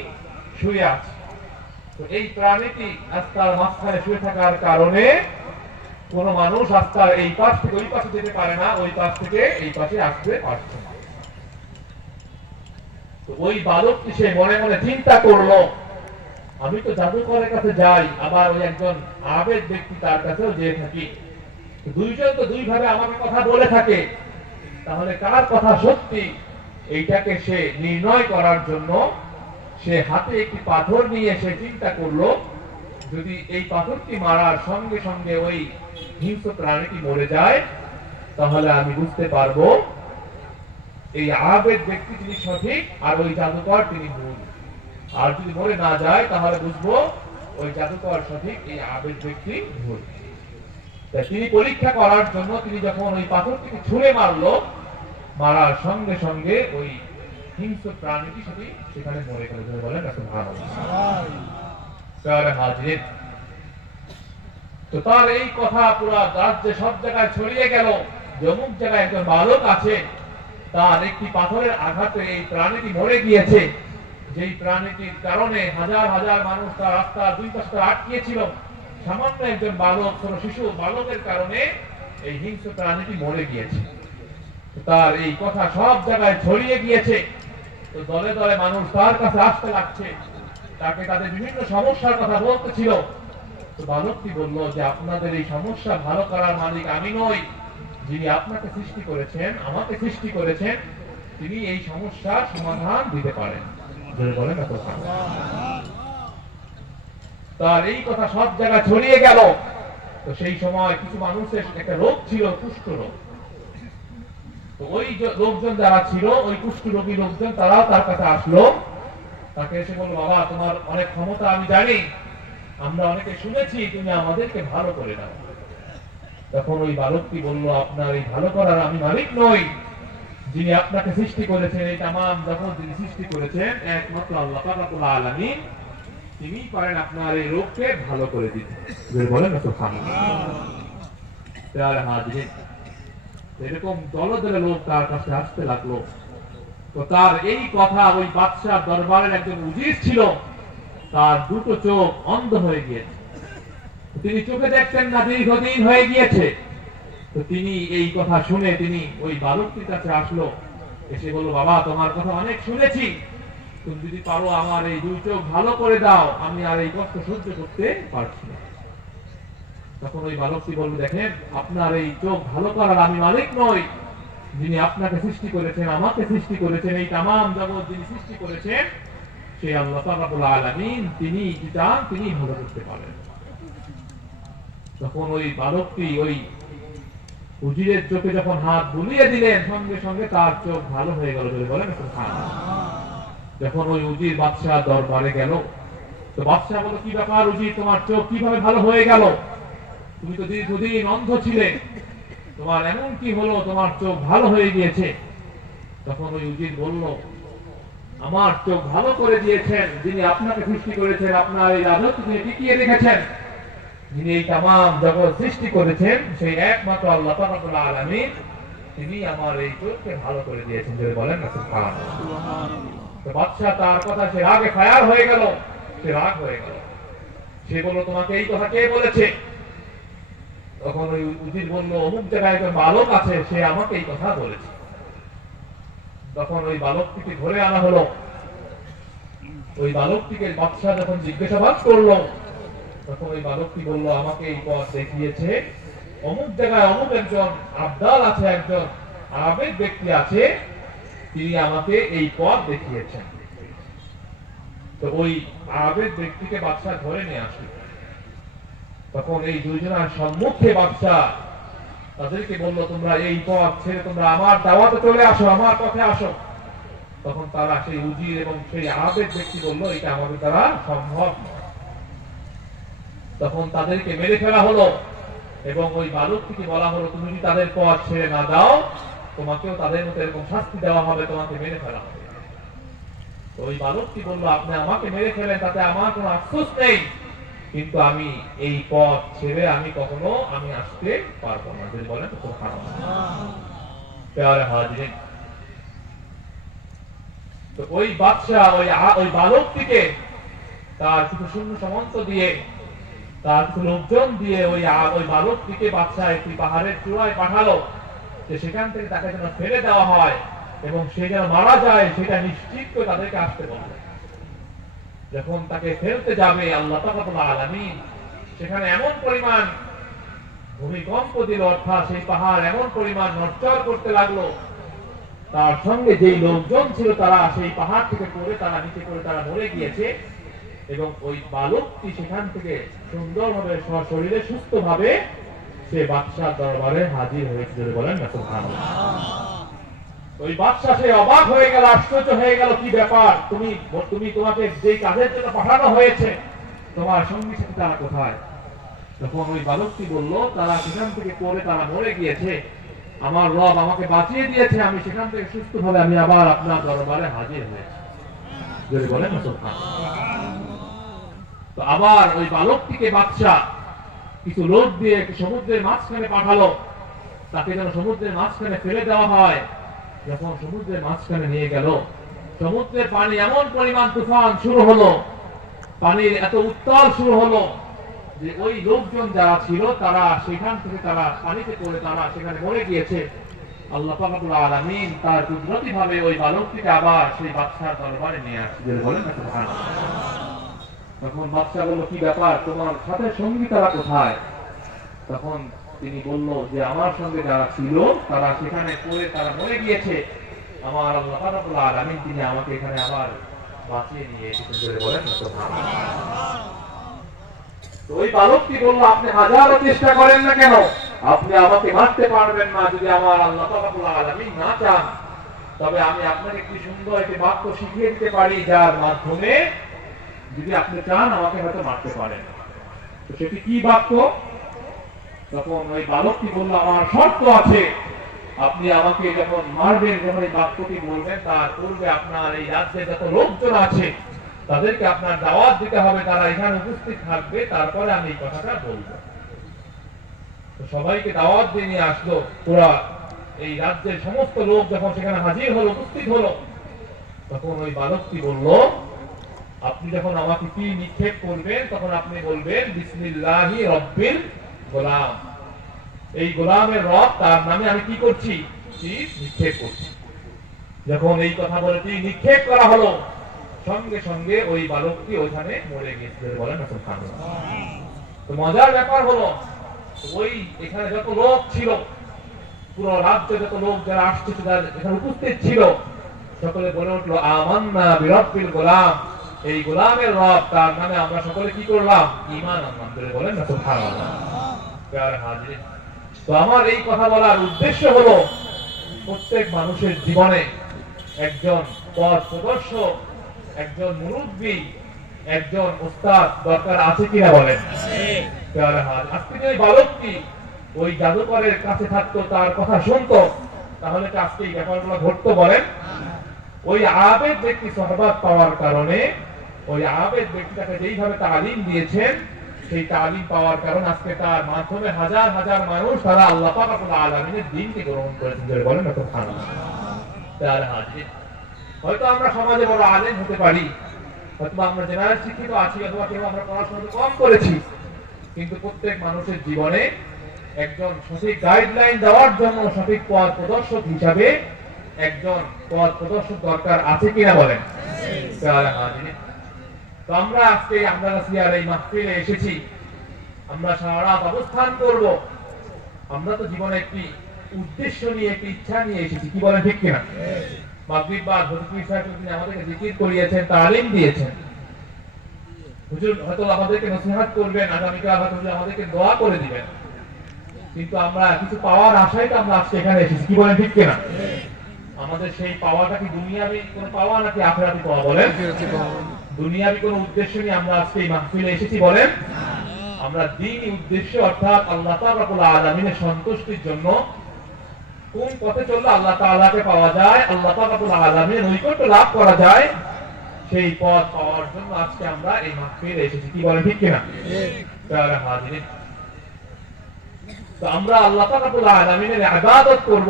শুয়ে আছে। তো এই প্রাণীটি রাস্তার মাঝখানে শুয়ে থাকার কারণে কোন মানুষ রাস্তার এই পাশ থেকে ওই পাশে যেতে পারে না, ওই পাশ থেকে এই পাশে আসতে পারছে না। তো ওই বালকটি সে মনে মনে চিন্তা করলো, আমি তো জাদুকরের কাছে যাই, আবার ওই একজন আবেদ ব্যক্তি তার কাছেও যেয়ে থাকি, দুইজন তো দুই ভাবে আমাকে কথা বলে থাকে, তাহলে কার কথা সত্যি এইটাকে সে নির্ণয় করার জন্য সে হাতে একটি পাথর নিয়ে সে চিন্তা করলো, যদি এই পাথরটি মারার সঙ্গে সঙ্গে ওই হিংস্র প্রাণীটি মরে যায় তাহলে আমি বুঝতে পারবো এই আবেদ ব্যক্তি তিনি সঠিক আর ওই জাদুকর তিনি ভুল। আর যদি মরে না যায় তাহলে বুঝবো ওই জাদুকর সঠিক, এই আবেদ ব্যক্তি ভুল। তিনি পরীক্ষা করার জন্য তিনি যখন ওই পাথরটিকে ছুঁড়ে মারলো, মারার সঙ্গে সঙ্গে ওই হিংস্র প্রাণীটি সেখানে মরে গেল। বলেন হাজির। তো তার এই কথা পুরা রাজ্যে সব জায়গায় ছড়িয়ে গেল যে অমুক জায়গায় একজন বালক আছে, তার একটি পাথরের আঘাতে এই প্রাণীটি মরে গিয়েছে, যেই প্রাণীটির কারণে হাজার হাজার মানুষ তার রাস্তার দুই পাশে আটকিয়েছিল। সামান্য একজন বালক, ছোট শিশু বালকের কারণে এই হিংস্র প্রাণীটি মরে গিয়েছে। তার এই কথা সব জায়গায় ছড়িয়ে গিয়েছে। তো দলে দলে মানুষ তার কাছে আসতে লাগছে, তাকে তাদের বিভিন্ন সমস্যার কথা বলতেছিল। তো বালকটি বলল যে আপনাদের এই সমস্যা ভালো করার মালিক আমি নই, যিনি আপনাকে সৃষ্টি করেছেন, আমাকে সৃষ্টি করেছেন, তিনি এই সমস্যার সমাধান দিতে পারেন। বলেন এত তার এই কথা সব জায়গায় ছড়িয়ে গেল। তো সেই সময় কিছু মানুষের একটা রোগ ছিল, কুষ্ঠ রোগ। তো ওই লোকজন যারা ছিল, ওই কুষ্ঠ রোগী লোকজন, তারাও তার কাছে আসলো, তাকে এসে বলল, বাবা তোমার অনেক ক্ষমতা আমি জানি, আমরা অনেকে শুনেছি, তুমি আমাদেরকে ভালো করে দাও। তখন ওই বালকটি বলল, আপনার এই ভালো করার আমি মালিক নই, যিনি আপনাকে সৃষ্টি করেছেন, এই তামাম যখন তিনি সৃষ্টি করেছেন একমাত্র আল্লাহ রাব্বুল আলামিন, তিনি পারেন আপনার এই রোগকে ভালো করে দিতে। বলেন না সুবহানাল্লাহ। এরকম দলে দলে লোক তার কাছে আসতে লাগলো। তো তার এই কথা ওই বাদশার দরবারের একজন উজির ছিল, তার দুটো চোখ অন্ধ হয়ে গিয়েছে, তিনি চোখে দেখতেন না, দীর্ঘদিন হয়ে গিয়েছে। তো তিনি এই কথা শুনে তিনি ওই বালকটির কাছে আসলো, এসে বলল, বাবা তোমার কথা অনেক শুনেছি, তুমি যদি পারো আমার এই দুই চোখ ভালো করে দাও, আমি আর এই কষ্ট সহ্য করতে পারছি না। তখন ওই বালকটি বলল, দেখেন আপনার এই চোখ ভালো করার আমি মালিক নই, যিনি আপনাকে সৃষ্টি করেছেন, আমাকে সৃষ্টি করেছেন, এই তামাম জগৎ যিনি সৃষ্টি করেছেন সেই আল্লাহ রাব্বুল আলামিন, তিনি চান তিনি ভালো করতে পারেন। তখন ওই বালকটি ওই উজিরের চোখে যখন হাত বুলিয়ে দিলেন, সঙ্গে সঙ্গে তার চোখ ভালো হয়ে গেল। বলেন সুবহানাল্লাহ। যখন ওই উজির বাদশাহ দরবারে গেল, তো বাদশাহ বলল, কি ব্যাপার উজির, তোমার চোখ কিভাবে ভালো হয়ে গেল? তুমি তো দীর্ঘদিন অন্ধ ছিলে, তোমার এমন কি হলো, তোমার চোখ ভালো হয়ে গিয়েছে? তখন ওই উজির বলল, আমার চোখ ভালো করে দিয়েছেন যিনি আপনাকে সৃষ্টি করেছেন, আপনার এই রাজত্ব তিনি টিকিয়ে রেখেছেন, যিনি এই তামাম জগৎ সৃষ্টি করেছেন, সেই একমাত্র আল্লাহ রাব্বুল আলামিন, তিনি আমার এই চোখকে ভালো করে দিয়েছেন। বলেন না সুবহানাল্লাহ। তো বাদশা তার কথা সে রাগে ফায়ার হয়ে গেল, সে রাগ হয়ে গেল, সে বলল, তোমাকে এই কথা কে বলেছে? তখন ওই উজির বলল, অমুক জায়গায় একজন বালক আছে, সে আমাকে এই কথা বলেছে। তখন ওই বালকটিকে ধরে আনা হলো, ওই বালকটিকে বাদশাহ যখন জিজ্ঞাসাবাদ করলো, তখন ওই বালকটি বলল, আমাকে এই পথ দেখিয়েছে অমুক জায়গায় অমুক একজন আবদাল আছে, একজন আবেদ ব্যক্তি আছে, তিনি আমাকে এই পথ দেখিয়েছেন। তো ওই আবেদ ব্যক্তিকে বাদশাহ ধরে নিয়ে আসলো। তখন এই দুইজনের সম্মুখে বাদশাহ তাদেরকে বলল, তোমরা এই পথ ছেড়ে তোমরা আমার দাওয়াতে চলে আসো, আমার পথে আসো। তখন তারা সেই উজির এবং সেই আবেদ ব্যক্তি বলল, এটা আমাদের দ্বারা সম্ভব নয়। তখন তাদেরকে মেরে ফেলা হলো এবং ওই বালকটিকে বলা হলো, তুমি যদি তাদের পথ ছেড়ে না দাও, তোমাকেও তাদের মতো এরকম শাস্তি দেওয়া হবে, তোমাকে মেরে ফেলা হবে। ওই বালকটি বললো, আপনি আমাকে মেরে ফেলেন, তাতে আমার কোনো আফসোস নেই, কিন্তু আমি এই পথ ছেড়ে আমি কখনো আমি আসতে পারবো না। যদি বলেন তো প্যারে হাজির। তো ওই বাদশাহ ওই বালকটিকে তার কিছু শূন্য সমন্ত দিয়ে, তার কিছু লোকজন দিয়ে ওই বালকটিকে বাদশাহ একটি পাহাড়ের চূড়ায় পাঠালো, যে সেখান থেকে তাকে যেন ফেলে দেওয়া হয় এবং সে যেন মারা যায় সেটা নিশ্চিত করে তাদেরকে আসতে বলবে। যখন তাকে ফেলতে যাবে, আল্লাহ পাক রব্বুল আলামিন সেখানে এমন পরিমাণ ভূমিকম্প দিল, অর্থাৎ সেই পাহাড় এমন পরিমাণ নড়চড় করতে লাগলো, তার সঙ্গে যেই লোকজন ছিল তারা সেই পাহাড় থেকে পড়ে তারা নিচে করে তারা মরে গিয়েছে এবং ওই বালকটি সেখান থেকে সুন্দরভাবে সশরীরে সুস্থভাবে সে বাদশাহ দরবারে হাজির হয়েছে। বলেন না সুবহানাল্লাহ। ওই বাদশাহ সে অবাক হয়ে গেল, আশ্চর্য হয়ে গেল, কি ব্যাপার, তুমি তোমাকে যেই কাজের জন্য পাঠানো হয়েছে, তোমার সঙ্গী সাথী তারা কোথায়? তখন ওই বালকটি বলল, তারা সেখান থেকে পড়ে তারা মরে গিয়েছে, আমার রব আমাকে বাঁচিয়ে দিয়েছে, আমি সেখান থেকে সুস্থভাবে আমি আবার আপনার দরবারে হাজির হয়েছি। যদি বলেন না সুবহানাল্লাহ। তো আবার ওই বালকটিকে বাদশাহ কিছু লোক দিয়ে সমুদ্রের মাঝখানে পাঠালো, তাকে যেন সমুদ্রের মাঝখানে ফেলে দেওয়া হয়। যখন সমুদ্রের মাঝখানে নিয়ে গেল, সমুদ্রের পানি এমন পরিমাণ তুফান শুরু হলো, পানির এত উত্তাল শুরু হলো যে ওই লোকজন যারা ছিল তারা সেখান থেকে তারা পানিতে পড়ে তারা সেখানে মরে গিয়েছে। আল্লাহ পাক রব্বুল আলামিন তার কুদরতি ভাবে ওই বালকটিকে আবার সেই বাদশার দরবারে নিয়ে আসছে। বলেন না সুবহানাল্লাহ। তখন বাদশা বলল, কি ব্যাপার, তোমার সাথে সঙ্গী তারা কোথায়? তখন তিনি বলল যে আমার সঙ্গে যারা ছিল তারা সেখানে পড়ে তারা মরে গিয়েছে, আমার আল্লাহ পাক রব্বুল আলামিন তিনি আমাকে এখানে আবার বাঁচিয়ে নিয়ে এসেছেন। বলেন না সুবহানাল্লাহ। তো ওই বালকটি বলল, আপনি হাজারো চেষ্টা করেন না কেন, আপনি আমাকে মারতে পারবেন না যদি আমার আল্লাহ পাক রব্বুল আলামিন না চান। তবে আমি আপনাকে কি সুন্দর একটি বাক্য শিখিয়ে দিতে পারি, যার মাধ্যমে যদি আপনি চান আমাকে হয়তো মারতে পারেন। তো সেটি কি বাক্য? তখন ওই বালকটি বলল, আমার শর্ত আছে, আপনি আমাকে যখন মারবেন, যখন এই বাক্যটি বলবেন, তার পূর্বে আপনার এই রাজ্যে যত লোকজন আছে তাদেরকে আপনার দাওয়াত দিতে হবে, তারা এখানে উপস্থিত থাকবে, তারপরে আমি এই কথাটা বলবো। তো সবাইকে দাওয়াত দিয়ে নিয়ে আসলো, পুরা এই রাজ্যের সমস্ত লোক যখন সেখানে হাজির হলো, উপস্থিত হলো, তখন ওই বালকটি বলল, আপনি যখন আমাকে কি নিক্ষেপ করবেন তখন আপনি বলবেন, বিসমিল্লাহি রব্বিল গোলাম, এই গোলামের রব, তার নামে আমি কি করছি, তীর নিক্ষেপ করছি। যখন এই কথা বলে তীর নিক্ষেপ করা হলো, সঙ্গে সঙ্গে ওই বালকটি ওইখানে মরে গিয়েছিল। বলেন না সুবহানাল্লাহ। তো মজার ব্যাপার হলো, ওই এখানে যত লোক ছিল, পুরো রাজ্যে যত লোক যারা আসছে এখানে উপস্থিত ছিল, সকলে বলে উঠলো, আমান্না বিরব্বিল গোলাম, এই গোলামের রব, তার নামে আমরা সকলে কি করলাম, ঈমান আনলাম। বলেন না সুবহানাল্লাহ। প্রিয় হাজির, তো আমার এই কথা বলার উদ্দেশ্য হলো, প্রত্যেক মানুষের জীবনে একজন পথ প্রদর্শক, একজন মুরব্বী, একজন উস্তাদ দরকার আছে কিনা বলেন? আজকে যে বালকটি ওই জাদুকরের কাছে থাকতো, তার কথা শুনতো, তাহলে কি আজকে এই ব্যাপারগুলো ঘটতো? বলেন। ওই আবেদ ব্যক্তি সহবাদ পাওয়ার কারণে, ওই আবেদ ব্যক্তিটাকে যেইভাবে তালিম দিয়েছেন, সেই তালিম পাওয়ার কারণে আজকে তার মাধ্যমে হাজার হাজার মানুষ তারা আল্লাহ পাক রব্বুল আলামিনের দ্বীনকে গ্রহণ করেছেন। বলেন না সুবহানাল্লাহ। তার হাজির, হয়তো আমরা সমাজে বড় আলেম হতে পারি, হয়তো আমরা জেনারেল শিক্ষিত আছি, অথবা কেউ আমরা পড়াশোনা কম করেছি, কিন্তু প্রত্যেক মানুষের জীবনে একজন সঠিক গাইডলাইন দেওয়ার জন্য, সঠিক পথ প্রদর্শক হিসাবে একজন পথ প্রদর্শক দরকার আছে কিনা বলেন? তো আমরা আজকে আন্দারাসিয়ার এই মাহফিলে এসেছি, আমরা সারা রাত অবস্থান করব। আমরা তো জীবনে একটি উদ্দেশ্য নিয়ে, একটি ইচ্ছা নিয়ে এসেছি, কি বলেন ঠিক কিনা? মাগরিব বা হুজুর সাহেব তিনি আমাদেরকে জিকির করিয়েছেন, তালিম দিয়েছেন। হুজুর হয়তো আমাদেরকে নসিহত করবেন, আগামীকাল হয়তো হুজুর আমাদেরকে দোয়া করে দিবেন, কিন্তু আমরা কিছু পাওয়ার আশায় তো আমরা আজকে এখানে এসেছি, কি বলেন ঠিক কিনা? আমাদের সেই পাওয়াটা কি দুনিয়াবি কোনো পাওয়া নাকি আখিরাতি পাওয়া? বলেন। দুনিয়াবি কোনো উদ্দেশ্য নিয়ে আমরা আজকে এই মাহফিলে এসেছি? বলেন। আমরা দ্বীনি উদ্দেশ্য অর্থাৎ আল্লাহ পাক রব্বুল আলামিনের সন্তুষ্টির জন্য কোন পথে চললে আল্লাহ তাআলাকে পাওয়া যায়, আল্লাহ পাক রব্বুল আলামিনের নৈকট্য লাভ করা যায়, সেই পথ পাওয়ার জন্য আজকে আমরা এই মাহফিলে এসেছি, কি বলেন ঠিক কিনা? তাহলে হাজির, তো আমরা আল্লাহ পাক রব্বুল আলামিনের ইবাদত করব,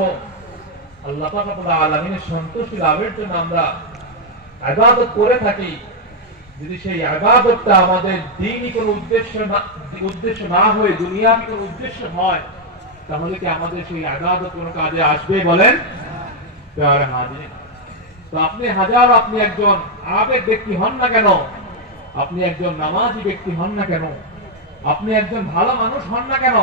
আল্লাহ পাক রব্বুল আলামিনের সন্তুষ্টি লাভের জন্য আমরা ইবাদত করে থাকি। যদি সেই ইবাদতটা আমাদের দ্বীনি কোনো উদ্দেশ্য না হয়ে দুনিয়াবি কোনো উদ্দেশ্য হয়, তাহলে কি আমাদের সেই ইবাদত কোনো কাজে আসবে? বলেন। প্রিয় হাজির, তো আপনি একজন আবেদ ব্যক্তি হন না কেন, আপনি একজন নামাজি ব্যক্তি হন না কেন, আপনি একজন ভালো মানুষ হন না কেন,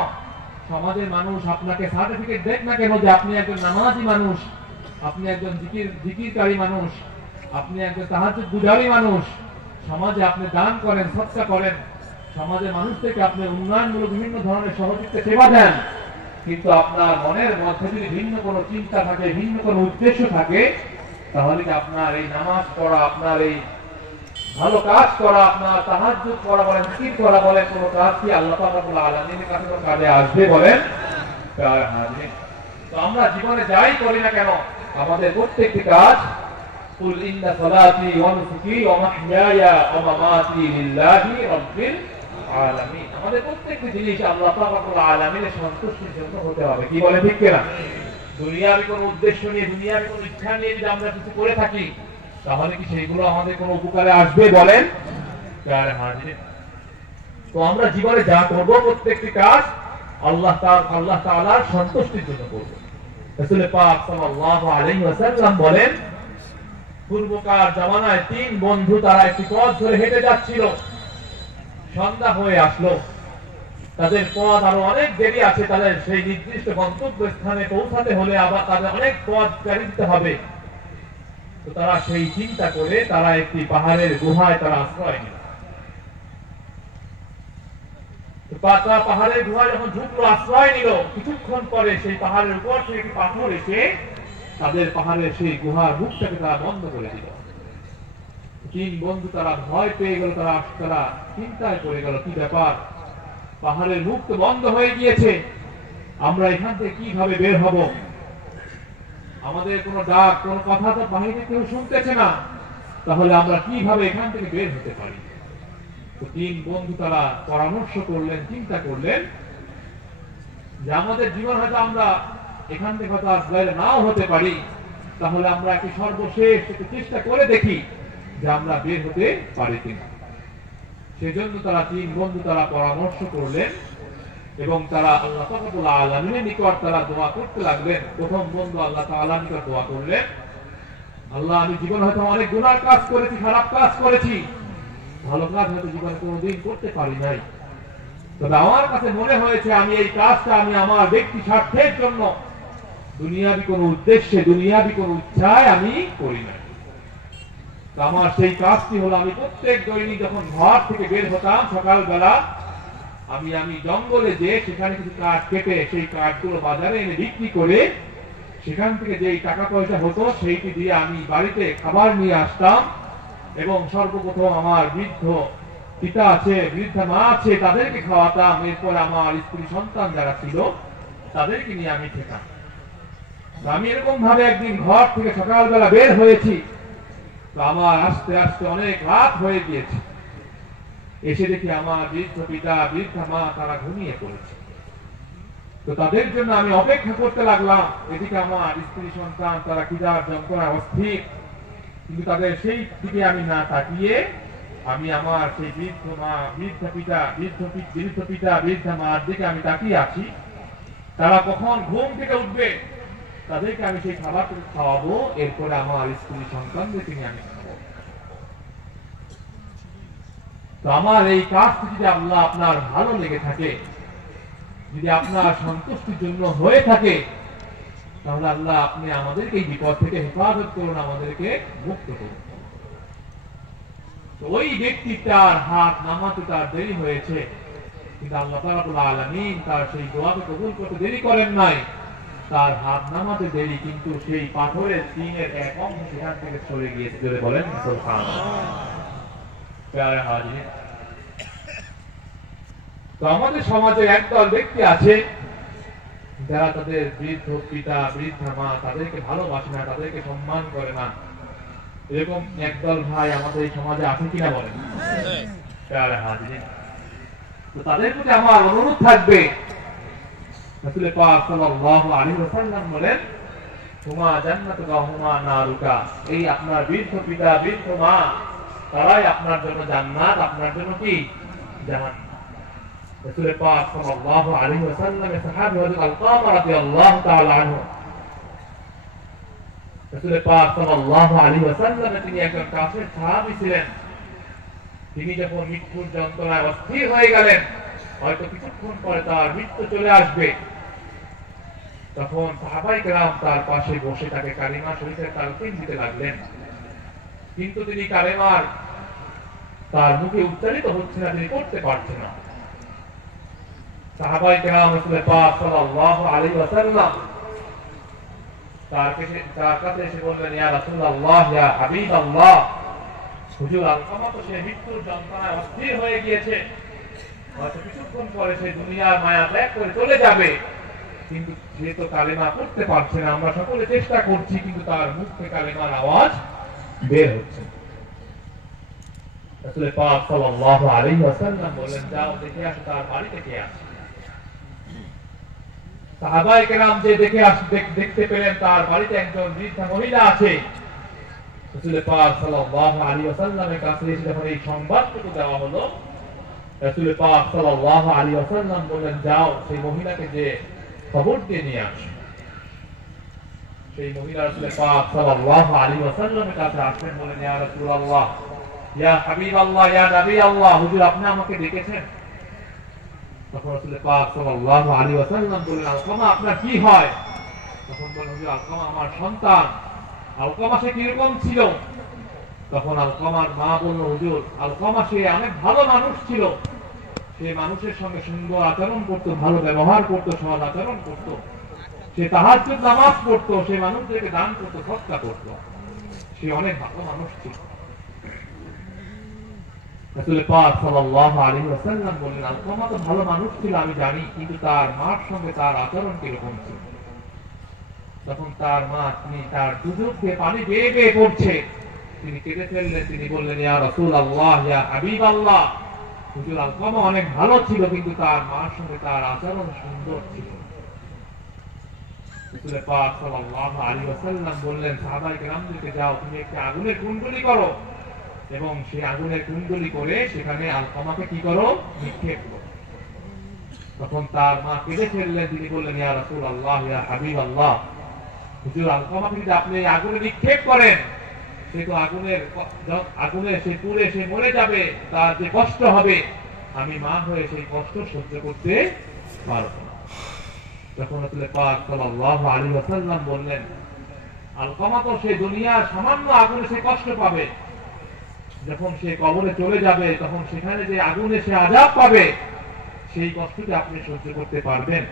সমাজের মানুষ আপনাকে সার্টিফিকেট দেখ না কেন যে আপনি একজন নামাজি মানুষ, আপনি একজন জিকিরকারী মানুষ, আপনি একজন তাহাজ্জুদ গুজারি মানুষ, সমাজে আপনি দান করেন, সদকা করেন, সমাজের মানুষদেরকে আপনি উন্নয়নমূলক বিভিন্ন ধরনের সহযোগিতা সেবা দেন, কিন্তু আপনার মনের মধ্যে যদি ভিন্ন কোনো চিন্তা থাকে, ভিন্ন কোনো উদ্দেশ্য থাকে, তাহলে কি আপনার এই নামাজ পড়া, আপনার এই ভালো কাজ করা, আপনার তাহাজ্জুদ করা বলেন, জিকির করা বলেন, কোনো কাজ কি আল্লাহ পাক রব্বুল আলামিনের কাছে কোনো কাজে আসবে? বলেন। তো আমরা জীবনে যাই করি না কেন, আমাদের প্রত্যেকটি কাজ কুল ইন্না সালাতি ওয়া নুসুকি ওয়া মাহইয়ায়া ওয়া মামাতি লিল্লাহি রাব্বিল আলামিন, আমাদের প্রত্যেকটি জিনিস আল্লাহ পাক রব্বুল আলামিনের সন্তুষ্টির জন্য হতে হবে, কি বলে ঠিক কিনা? দুনিয়াবি কোনো উদ্দেশ্য নিয়ে, দুনিয়াবি কোনো ইচ্ছা নিয়ে যদি আমরা কিছু করে থাকি, তাহলে কি সেইগুলো আমাদের কোনো উপকারে আসবে? বলেন। তো আমরা জীবনে যা করব প্রত্যেকটি কাজ আল্লাহ তাআলার সন্তুষ্টির জন্য করব। রাসূল পাক সাল্লাল্লাহু আলাইহি ওয়াসাল্লাম বলেন, পূর্বকার জামানায় তিন বন্ধু তারা একটি পথ ধরে হেঁটে যাচ্ছিল, সন্ধ্যা হয়ে আসলো, তাদের পথ আরো অনেক দেরি আছে, তাদের সেই নির্দিষ্ট গন্তব্য স্থানে পৌঁছাতে হলে আবার তাদের অনেক পথ পেরিয়ে দিতে হবে। তো তারা সেই চিন্তা করে তারা একটি পাহাড়ের গুহায় তারা আশ্রয় নিল। পাহাড়ের গুহায় যখন ঢুকলো, আশ্রয় নিল, কিছুক্ষণ পরে সেই পাহাড়ের উপর থেকে একটি পাথর এসে তাদের পাহাড়ের সেই গুহার মুখটাকে তারা বন্ধ করে দিল। তিন বন্ধু তারা ভয় পেয়ে গেল, তারা চিন্তায় পড়ে গেল, কি ব্যাপার, পাহাড়ের মুখ তো বন্ধ হয়ে গিয়েছে, আমরা এখান থেকে কিভাবে বের হব? আমাদের কোনো ডাক, কোনো কথা তো বাহিরে কেউ শুনতেছে না, তাহলে আমরা কিভাবে এখান থেকে বের হতে পারি? তো তিন বন্ধু তারা পরামর্শ করলেন, চিন্তা করলেন যে আমাদের জীবন হয়তো আমরা এখান থেকে হয়তো আর বের নাও হতে পারি, তাহলে আমরা একটি সর্বশেষ একটু চেষ্টা করে দেখি যে আমরা বের হতে পারি কিনা। সেজন্য তারা তিন বন্ধু তারা পরামর্শ করলেন এবং তারা আল্লাহ পাক রব্বুল আলামিনের নিকট তারা দোয়া করতে লাগলেন। প্রথম বন্ধু আল্লাহ তাআলার নিকট দোয়া করলেন, আল্লাহ, আমি জীবনে হয়তো অনেক গুনাহ কাজ করেছি, খারাপ কাজ করেছি, ভালো কাজ হয়তো জীবনে কোনোদিন করতে পারি নাই, তবে আমার কাছে মনে হয়েছে আমি এই কাজটা আমি আমার ব্যক্তি স্বার্থের জন্য, দুনিয়াবি কোনো উদ্দেশ্যে, দুনিয়াবি কোনো ইচ্ছায় আমি করি না। আমার সেই কাজটি হলো, আমি প্রত্যেক দৈনিক যখন ঘর থেকে বের হতাম সকালবেলা, আমি জঙ্গলে যে সেখানে কিছু কাঠ কেটে সেই কাঠগুলো বাজারে এনে বিক্রি করে সেখান থেকে যে টাকা পয়সা হতো সেইটি দিয়ে আমি বাড়িতে খাবার নিয়ে আসতাম এবং সর্বপ্রথম আমার বৃদ্ধ পিতা আছে, বৃদ্ধা মা আছে, তাদেরকে খাওয়াতাম। এরপর আমার স্ত্রী সন্তান যারা ছিল তাদেরকে নিয়ে আমি খেতাম। আমি এরকম ভাবে একদিন ঘর থেকে সকালবেলা বের হয়েছি, তো আমার আস্তে আস্তে অনেক রাত হয়ে গিয়েছে। এসে দেখি আমার বৃদ্ধ পিতা, বৃদ্ধা মা তারা ঘুমিয়ে পড়েছে। তো তাদের জন্য আমি অপেক্ষা করতে লাগলাম। এদিকে আমার স্ত্রী সন্তান তারা খিদার যন্ত্রণায় অস্থির, কিন্তু তাদের সেই দিকে আমি না তাকিয়ে আমি আমার সেই বৃদ্ধ মা, বৃদ্ধ পিতা, বৃদ্ধা মার দিকে আমি তাকিয়ে আছি। তারা কখন ঘুম থেকে উঠবে তাদেরকে আমি সেই খাবারটুকু খাওয়াবো, এরপরে আমার স্ত্রী সন্তানদেরকে নিয়ে আমি খাবো। তো আমার এই কাজটি যদি আল্লাহ আপনার ভালো লেগে থাকে, যদি আপনার সন্তুষ্টির জন্য হয়ে থাকে, তাহলে আল্লাহ আপনি আমাদেরকে এই বিপদ থেকে হেফাজত করুন, আমাদেরকে মুক্ত করুন। তো ওই ব্যক্তিটার হাত নামাতে তার দেরি হয়েছে, কিন্তু আল্লাহ রাব্বুল আলামিন তার সেই দোয়াকে কবুল করতে দেরি করেন নাই। তার হাত নামাতে দেরি, কিন্তু সেই পাথরের সিংহের এক অংশ সেখান থেকে সরে গিয়েছে। যদি বলেন সুবহানাল্লাহ। প্যারে হাজির, তো আমাদের সমাজে একদল ব্যক্তি আছে যারা তাদের বৃদ্ধ পিতা বৃদ্ধা মা তাদেরকে ভালোবাসে না, তাদেরকে সম্মান করে না। এরকম একদল ভাই আমাদের এই সমাজে আছে কিনা বলেন? প্যারে হাজির, তো তাদের প্রতি আমার অনুরোধ থাকবে, রাসূল পাক সাল্লাল্লাহু আলাইহি ওয়াসাল্লাম বলেন, হুমা জান্নাতুকা হুমা নারুকা, এই আপনার বৃদ্ধ পিতা বৃদ্ধ মা তারাই আপনার জন্য জান্নাত, আপনার জন্য কি জাহান্নাম। রাসূল পাক সাল্লাল্লাহু আলাইহি ওয়াসাল্লামের সাহাবী হযরত আলকামা রাদিয়াল্লাহু তাআলা আনহু, রাসূল পাক সাল্লাল্লাহু আলাইহি ওয়াসাল্লাম তিনি একজন কাফের সাহাবী ছিলেন। তিনি যখন মৃত্যুর যন্ত্রণায় অস্থির হয়ে গেলেন, হয়তো কিছুক্ষণ পরে তার মৃত্যু চলে আসবে, তখন সাহাবায়ে কেরাম তার পাশে বসে তাকে কালিমা শরীফের তালকিন দিতে লাগলেন, কিন্তু তিনি কালেমার তার মুখে উচ্চারিত হচ্ছে না, তিনি করতে পারছেন না। সাহাবায়ে কেরাম রাসূল পাক সাল্লাল্লাহু আলাইহি ওয়াসাল্লাম তার কাছে এসে বললেন, ইয়া রাসূলুল্লাহ, ইয়া হাবিবাল্লাহ, হুজুর আলকামা তো সে মৃত্যুর যন্ত্রণায় অস্থির হয়ে গিয়েছে, হয়তো কিছুক্ষণ পরে সে দুনিয়ার মায়া ত্যাগ করে চলে যাবে, কিন্তু সে তো কালেমা পড়তে পারছে না। আমরা সকলে চেষ্টা করছি, কিন্তু তার মুখ থেকে কালেমার আওয়াজ বের হচ্ছে। রাসূল পাক সাল্লাল্লাহু আলাইহি ওয়াসাল্লাম বললেন, যাও দেখে আসো তার বাড়িতে কে আছে। সাহাবায়ে কেরাম যে দেখতে পেলেন তার বাড়িতে একজন বৃদ্ধা মহিলা আছে। রাসূল পাক সাল্লাল্লাহু আলাইহি ওয়াসাল্লামের কাছে এসে যখন এই সংবাদটুকু দেওয়া হলো, রাসূল পাক সাল্লাল্লাহু আলাইহি ওয়াসাল্লাম বললেন, যাও সেই মহিলাকে যে খবর দিয়ে নিয়ে আসো। সেই মহিলা রাসূল পাক সাল্লাল্লাহু আলাইহি ওয়াসাল্লামের কাছে আসলেন, বলেন, ইয়া রাসূলুল্লাহ, ইয়া হাবিবাল্লাহ, ইয়া নবী আল্লাহ, হুজুর আপনি আমাকে ডেকেছেন। তখন রাসূল পাক সাল্লাল্লাহু আলাইহি ওয়াসাল্লাম বললেন, আলকামা আপনার কি হয়? তখন বললেন, হুজুর আলকামা আমার সন্তান। আলকামা সে কিরকম ছিল? তখন আলকামার মা বলল, হুজুর আলকামা সে অনেক ভালো মানুষ ছিল, সে মানুষের সঙ্গে সুন্দর আচরণ করত, ভালো ব্যবহার করত, সৎ আচরণ করত, সে তাহাজ্জুদ নামাজ পড়তো, সে মানুষদেরকে দান করত, সদকা করত, সে অনেক ভালো মানুষ ছিল। রাসূল পাক সাল্লাল্লাহু আলাইহি ওয়াসাল্লাম বললেন, আলকামা তো ভালো মানুষ ছিল আমি জানি, কিন্তু তার মার সঙ্গে তার আচরণ কিরকম ছিল? তখন তার মা, তিনি তার দুচোখ দিয়ে পানি বেয়ে বেয়ে পড়ছে, তিনি কেঁদে ফেললেন। তিনি বললেন, ইয়া রাসূলুল্লাহ, ইয়া হাবিবাল্লাহ, হুজুর আলকামা অনেক ভালো ছিল, কিন্তু তার মার সঙ্গে তার আচরণ সুন্দর ছিল। রাসূল পাক সাল্লাল্লাহু আলাইহি ওয়াসাল্লাম বললেন, সাহাবায়ে কেরামদেরকে, যাও তুমি একটি আগুনের কুণ্ডলী করো, এবং সেই আগুনের কুণ্ডলী করে সেখানে আলকামাকে কি করো? নিক্ষেপ করো। তখন তার মা কেঁদে ফেললেন। তিনি বললেন, ইয়া রাসূলুল্লাহ, ইয়া হাবিবাল্লাহ, হুজুর আলকামাকে যদি আপনি আগুনে নিক্ষেপ করেন, সে তো আগুনে সে পুড়ে সে মরে যাবে, তার যে কষ্ট হবে, আমি মা হয়ে সেই কষ্ট সহ্য করতে পারব না। তখন রাসূল পাক সাল্লাল্লাহু আলাইহি ওয়াসাল্লাম বললেন, আলকামা তো সে দুনিয়ার সামান্য আগুনে সে কষ্ট পাবে, যখন সে কবরে চলে যাবে তখন সেখানে যে আগুনে সে আযাব পাবে, সেই কষ্টকে আপনি সহ্য করতে পারবেন?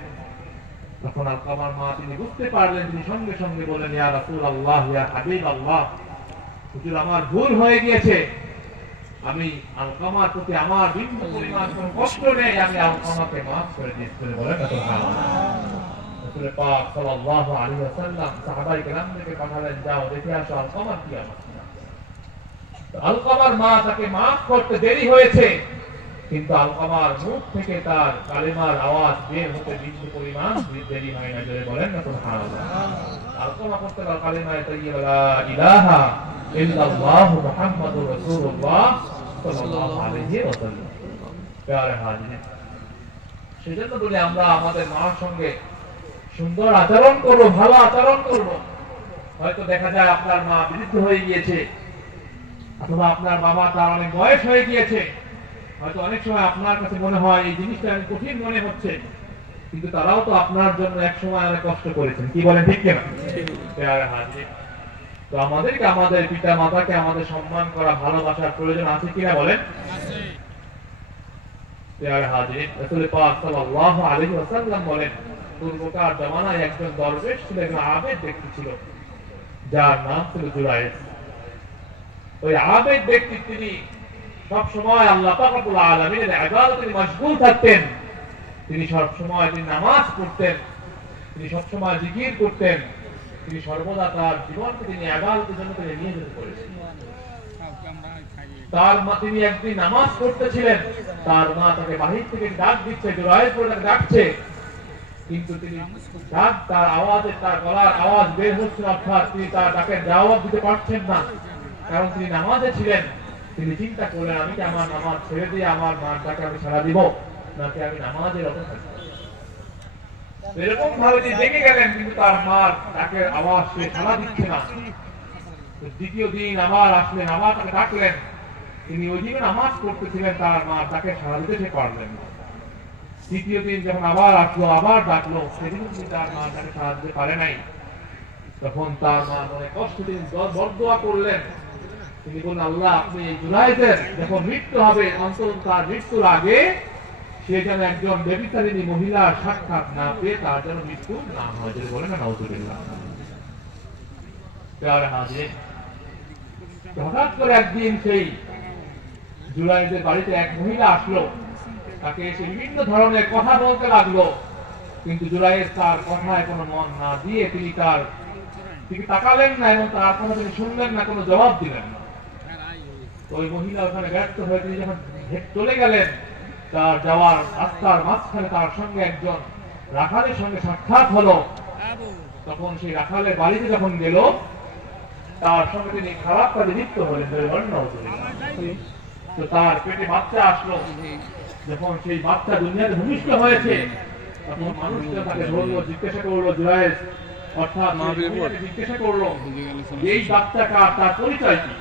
তখন আলকামার মা তিনি বুঝতে পারলেন, তিনি সঙ্গে সঙ্গে বলেন, ইয়া রাসূলুল্লাহ, ইয়া হাবিবাল্লাহ, হুজুর আমার ভুল হয়ে গিয়েছে, আমি আলকামার প্রতি আমার বিন্দু পরিমাণ কোনো কষ্ট নেই, আমি আলকামাকে মাফ করে দিয়েছি। বলেন সুবহানাল্লাহ। রাসূল পাক সাল্লাল্লাহু আলাইহি ওয়াসাল্লাম সাহাবায়ে কেরামদেরকে পাঠালেন, যাও দেখে আসো আলকামার কি অবস্থা। আলকামার মা তাকে মাফ করতে দেরি হয়েছে, কিন্তু আলকামার মুখ থেকে তার কালেমার আওয়াজ বের হতে বিন্দু পরিমাণ দেরি হয় না। যদি বলেন না সুবহানাল্লাহ। আলকামা করতে কালেমা তাইয়্যিবা লা ইলাহা ইল্লাল্লাহু মুহাম্মাদুর রাসূলুল্লাহ সাল্লাল্লাহু আলাইহি ওয়াসাল্লাম। প্রিয় হাজির, সেজন্য বলি আমরা আমাদের মার সঙ্গে সুন্দর আচরণ করব, ভালো আচরণ করব। হয়তো দেখা যায় আপনার মা বৃদ্ধ হয়ে গিয়েছে, অথবা আপনার বাবা তার অনেক বয়স হয়ে গিয়েছে, হয়তো অনেক সময় আপনার কাছে মনে হয় এই জিনিসটা কঠিন মনে হচ্ছে, কিন্তু তারাও তো আপনার জন্য এক সময় অনেক কষ্ট করেছেন, কি বলেন ঠিক কিনা? তো আমাদেরকে আমাদের পিতা মাতাকে আমাদের সম্মান করা, ভালোবাসার প্রয়োজন আছে কিনা বলেন? রাসূল পাক সাল্লাল্লাহু আলাইহি ওয়াসাল্লাম বলেন, পূর্বকার জামানায় একজন দরবেশ ছিল, একজন আবেদ ব্যক্তি ছিল, যার নাম ছিল জুরায়েজ। ওই আবেদ ব্যক্তি তিনি সব সময় আল্লাহ পাক রব্বুল আলামিনের ইবাদতে মশগুল থাকতেন। তিনি সব সময় নামাজ পড়তেন, তিনি সব সময় জিকির করতেন, তিনি সর্বদা তার জীবনকে তিনি ইবাদতের জন্য তিনি নিয়োজিত করেছেন। তার মা, তিনি একদিন নামাজ পড়তেছিলেন, তার মা তাকে বাহির থেকে ডাক দিচ্ছে, জুরায়েজ বলে তাকে ডাকছে, কিন্তু তিনি ডাক, তার আওয়াজে, তার গলার আওয়াজ বের হচ্ছে, অর্থাৎ তিনি তার ডাকের জবাব দিতে পারছেন না, কারণ তিনি নামাজে ছিলেন। তিনি চিন্তা করলেন, আমি কি আমার নামাজ ছেড়ে দিয়ে আমার মার ডাকে আমি সাড়া দিব, নাকি আমি নামাজের রত থাকবো? এরকম ভাবে তিনি দেখে গেলেন, কিন্তু তার মার ডাকের আওয়াজ সে সাড়া দিচ্ছে না। দ্বিতীয় দিন আবার আসলেন, আবার তাকে ডাকলেন, তিনি ওই দিন নামাজ পড়তেছিলেন, তার মা তাকে সাড়া দিতে সে পারলেন না। তৃতীয় দিন যখন আবার আসলো, আবার ডাকলো, সেদিন তিনি তার মা তাকে সাড়া দিতে পারে নাই। তখন তার মা অনেক কষ্ট, তিনি বরদোয়া করলেন। তিনি বললেন, আল্লাহ, আপনি এই জুরায়েজের যখন মৃত্যু হবে, অন্তত তার মৃত্যুর আগে সে যেন একজন ব্যভিচারিণী মহিলার সাক্ষাৎ না পেয়ে তার যেন মৃত্যু না হয়। যদি বলেন না, নাউযুবিল্লাহ। হঠাৎ করে একদিন সেই জুরায়েজের বাড়িতে এক মহিলা আসলো, তাকে এসে বিভিন্ন ধরনের কথা বলতে লাগলো, কিন্তু জুরায়েজ তার কথায় কোনো মন না দিয়ে তিনি তার দিকে তাকালেন না এবং তার কথা তিনি শুনলেন না, কোনো জবাব দিলেন না। ওই মহিলা ওখানে ব্যর্থ হয়ে তিনি যখন চলে গেলেন, তার যাওয়ার রাস্তার মাঝখানে তার সঙ্গে একজন রাখালের সঙ্গে সাক্ষাৎ হলো। তখন সেই রাখালের বাড়িতে যখন গেল, তার সঙ্গে তিনি খারাপ কাজে লিপ্ত হলেন। তো তার পেটে বাচ্চা আসলো, যখন সেই বাচ্চা দুনিয়াতে ভূমিষ্ঠ হয়েছে, তখন মানুষটা তাকে ধরলো, জিজ্ঞাসা করলো, জুরায়েজ অর্থাৎ জিজ্ঞাসা করলো এই বাচ্চা কার, তার পরিচয় কি?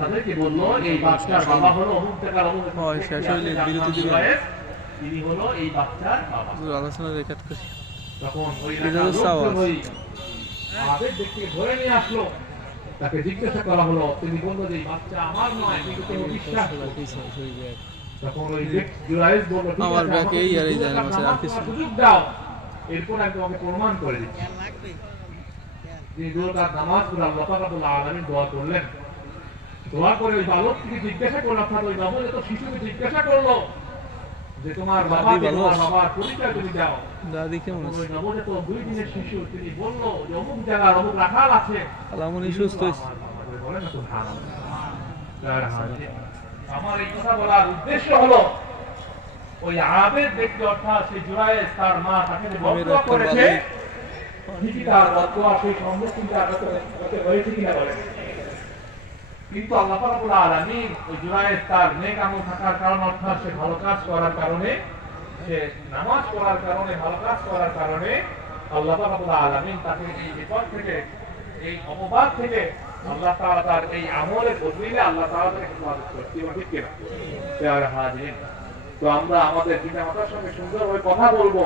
তাদেরকে বললো, এই বাচ্চার বাবা হলো অমুক জায়গার অমুক, তিনি হলো এই বাচ্চার বাবা। তখন ওই আবেদ ব্যক্তিকে ধরে নিয়ে আসলো, তাকে জিজ্ঞাসা করা হলো, তিনি বললো যে এই বাচ্চা আমার নয়, কিন্তু তিনি বিশ্বাস করেন। তখন ওই জুরায়েজ বলল, সুযোগ দাও, এরপর আমি তোমাকে প্রমাণ করে দিচ্ছি। তিনি দুরাকাত নামাজ পড়ে আল্লাহ পাক রব্বুল আলামিন দোয়া করলেন। দোয়া করে ওই বালকটিকে জিজ্ঞাসা করলো, অর্থাৎ ওই নবজাতক শিশুকে জিজ্ঞাসা করলো যে তোমার বাবা, তোমার বাবার পরিচয় তুমি দাও। ওই নবজাতক 2 দিনের শিশু, তিনি বললো যে অমুক জায়গার অমুক রাখাল আছে। আমার এই কথা বলার উদ্দেশ্য হলো, ওই আবেদ ব্যক্তি অর্থাৎ সেই জুরায়েজ, তার মা তাকে যে বদদোয়া করেছে, ঠিকই তার বদদোয়া সেই সম্মুখীন হয়েছে কিনা বলেন। কিন্তু আল্লাহ পাক রব্বুল আলামিন ওই জুরায়েজ তার নেক আমল থাকার কারণে, অর্থাৎ সে ভালো কাজ করার কারণে, সে নামাজ পড়ার কারণে, ভালো কাজ করার কারণে আল্লাহ পাক রব্বুল আলামিন তাকে এই বিপদ থেকে, এই অপবাদ থেকে আল্লাহ তাআলা তার এই আমলের বদলে আল্লাহ তাআলা তাকে হেফাজত করেন। ঠিক কিনা? প্রিয় হাজিরিন, তো আমরা আমাদের পিতা মাতার সঙ্গে সুন্দরভাবে কথা বলবো।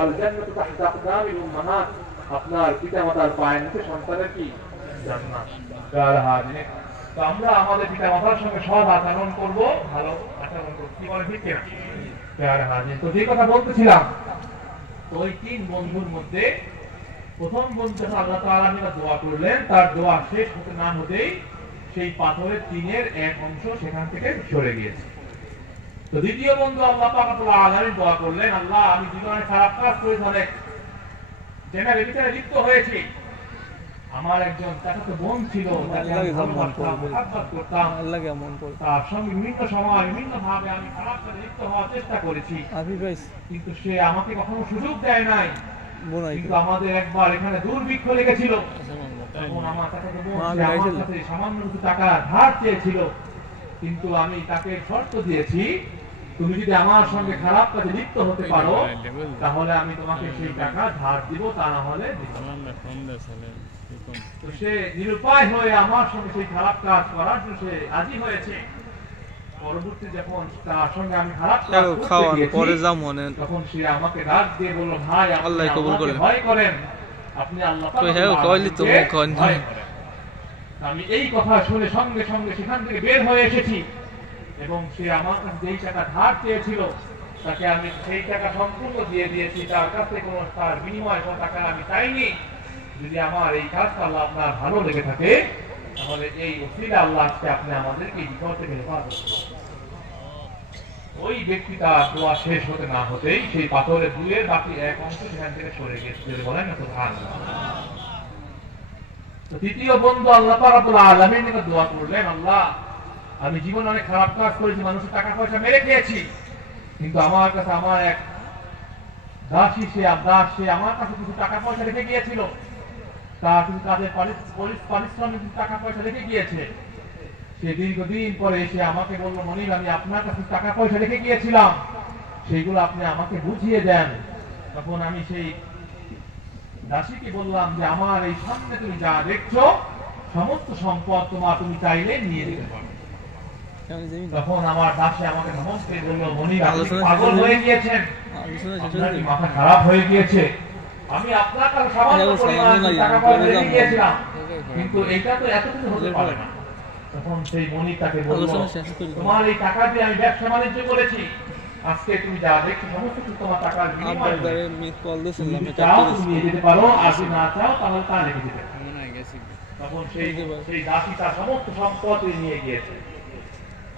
আল জান্নাতু তাহতা আকদামিল উম্মাহাত, আপনার পিতা মাতার পায়ের নিচে সন্তানের কি জান্নাত। প্রিয় হাজিরিন, তো আমরা আমাদের পিতা মাতার সঙ্গে সৎ আচরণ করবো, ভালো আচরণ করবো, কি বলে ঠিক কিনা? প্রিয় হাজিরিন, তো যে কথা বলতেছিলাম, তো ওই 3 বন্ধুর মধ্যে প্রথম বন্ধু যখন আল্লাহ তাআলা দোয়া করলেন, তার দোয়া শেষ হতে না হতেই সেই পাথরের টিনের এক অংশ সেখান থেকে সরে গিয়েছে। তো দ্বিতীয় বন্ধু আল্লাহ পাক রব্বুল আলামিন দোয়া করলেন, আল্লাহ, আমি জীবনে খারাপ কাজ করেছি, অনেক জেনা ব্যভিচারে লিপ্ত হয়েছি। আমার একজন চাচাতো বোন ছিল, তার সঙ্গে বিভিন্ন সময় বিভিন্ন ভাবে আমি খারাপ কাজে লিপ্ত হওয়ার চেষ্টা করেছি, কিন্তু সে আমাকে কখনো সুযোগ দেয় নাই। কিন্তু আমাদের একবার এখানে দুর্ভিক্ষ লেগেছিল, তখন আমার চাচাতো বোন আমার কাছে সামান্য কিছু টাকা ধার চেয়েছিল, কিন্তু আমি তাকে শর্ত দিয়েছি, তুমি যদি আমার সঙ্গে খারাপ কাজে লিপ্ত হতে পারো, তাহলে আমি তোমাকে সেই টাকা ধার দিব, তা না হলে দিব না। তো সে নিরুপায় হয়ে আমার সঙ্গে সেই খারাপ কাজ করার জন্য সে রাজি হয়েছে। পরবর্তী যখন তার সঙ্গে আমি খারাপ খাওয়ান পরে যা মনে তখন সে আমাকে ডাক দিয়ে বলল, ভাই আল্লাহ কবুল করলেন, ভয় করেন, আপনি আল্লাহ তো হ্যাঁ কইলি তো মুখ আমি এই কথা শুনে সঙ্গে সঙ্গে সেখান থেকে বের হয়ে এসেছি এবং সে আমার কাছে যেই টাকা ধার চেয়েছিল তাকে আমি সেই টাকা সম্পূর্ণ দিয়ে দিয়েছি। তার কাছে কোনো তার বিনিময় কোনো টাকা আমি চাইনি। যদি আমার এই কাজটা আল্লাহ আপনার ভালো লেগে থাকে তাহলে এই ওসিলা আল্লাহ আজকে আপনি আমাদেরকে বিপদ থেকে হেফাজত করুন। ওই ব্যক্তিটা দোয়া শেষ হতে না হতেই সেই পাথরের দুলের বাকি এক অংশ সেখান থেকে সরে গেছে। যদি বলেন না তো ধান। তৃতীয় বন্ধু আল্লাহ রাব্বুল আলামিন এর দোয়া করলেন, আল্লাহ আমি জীবনে অনেক খারাপ কাজ করেছি, মানুষের টাকা পয়সা মেরে খেয়েছি, কিন্তু আমার কাছে আমার এক দাসী সে আমার কাছে কিছু টাকা পয়সা রেখে গিয়েছিল, তার কিছু কাজের পারিশ্রমিক টাকা পয়সা রেখে গিয়েছে। সে দীর্ঘদিন পরে এসে আমাকে বলল, মনির আমি আপনার কাছে টাকা পয়সা রেখে গিয়েছিলাম, সেইগুলো আপনি আমাকে বুঝিয়ে দেন। তখন আমি সেই দাসীকে বললাম যে আমার এই সামনে তুমি যা দেখছো সমস্ত সম্পদ তুমি চাইলে নিয়ে যেতে পারো। তখন আমার দাসী আমাকে নমস্তে বলল, মনির আপনি পাগল হয়ে গিয়েছেন, আপনার কি মাথা খারাপ হয়ে গিয়েছে? আমি আপনার কাছে সামান্য পরিমাণ টাকা পয়সা রেখে গিয়েছিলাম, কিন্তু এটা তো এত কিছু হতে পারে না। তখন সেই মনির তাকে বলল, তোমার এই টাকা দিয়ে আমি ব্যবসা বাণিজ্য করেছি, আজকে তুমি যা দেখছো সমস্ত কিছু তোমার টাকার বিনিময়ে চাও তুমি নিয়ে যেতে পারো, আর যদি না চাও তাহলে তা রেখে যেতে পারো। তখন সেই দাসী তার সমস্ত সম্পদ নিয়ে গিয়েছে।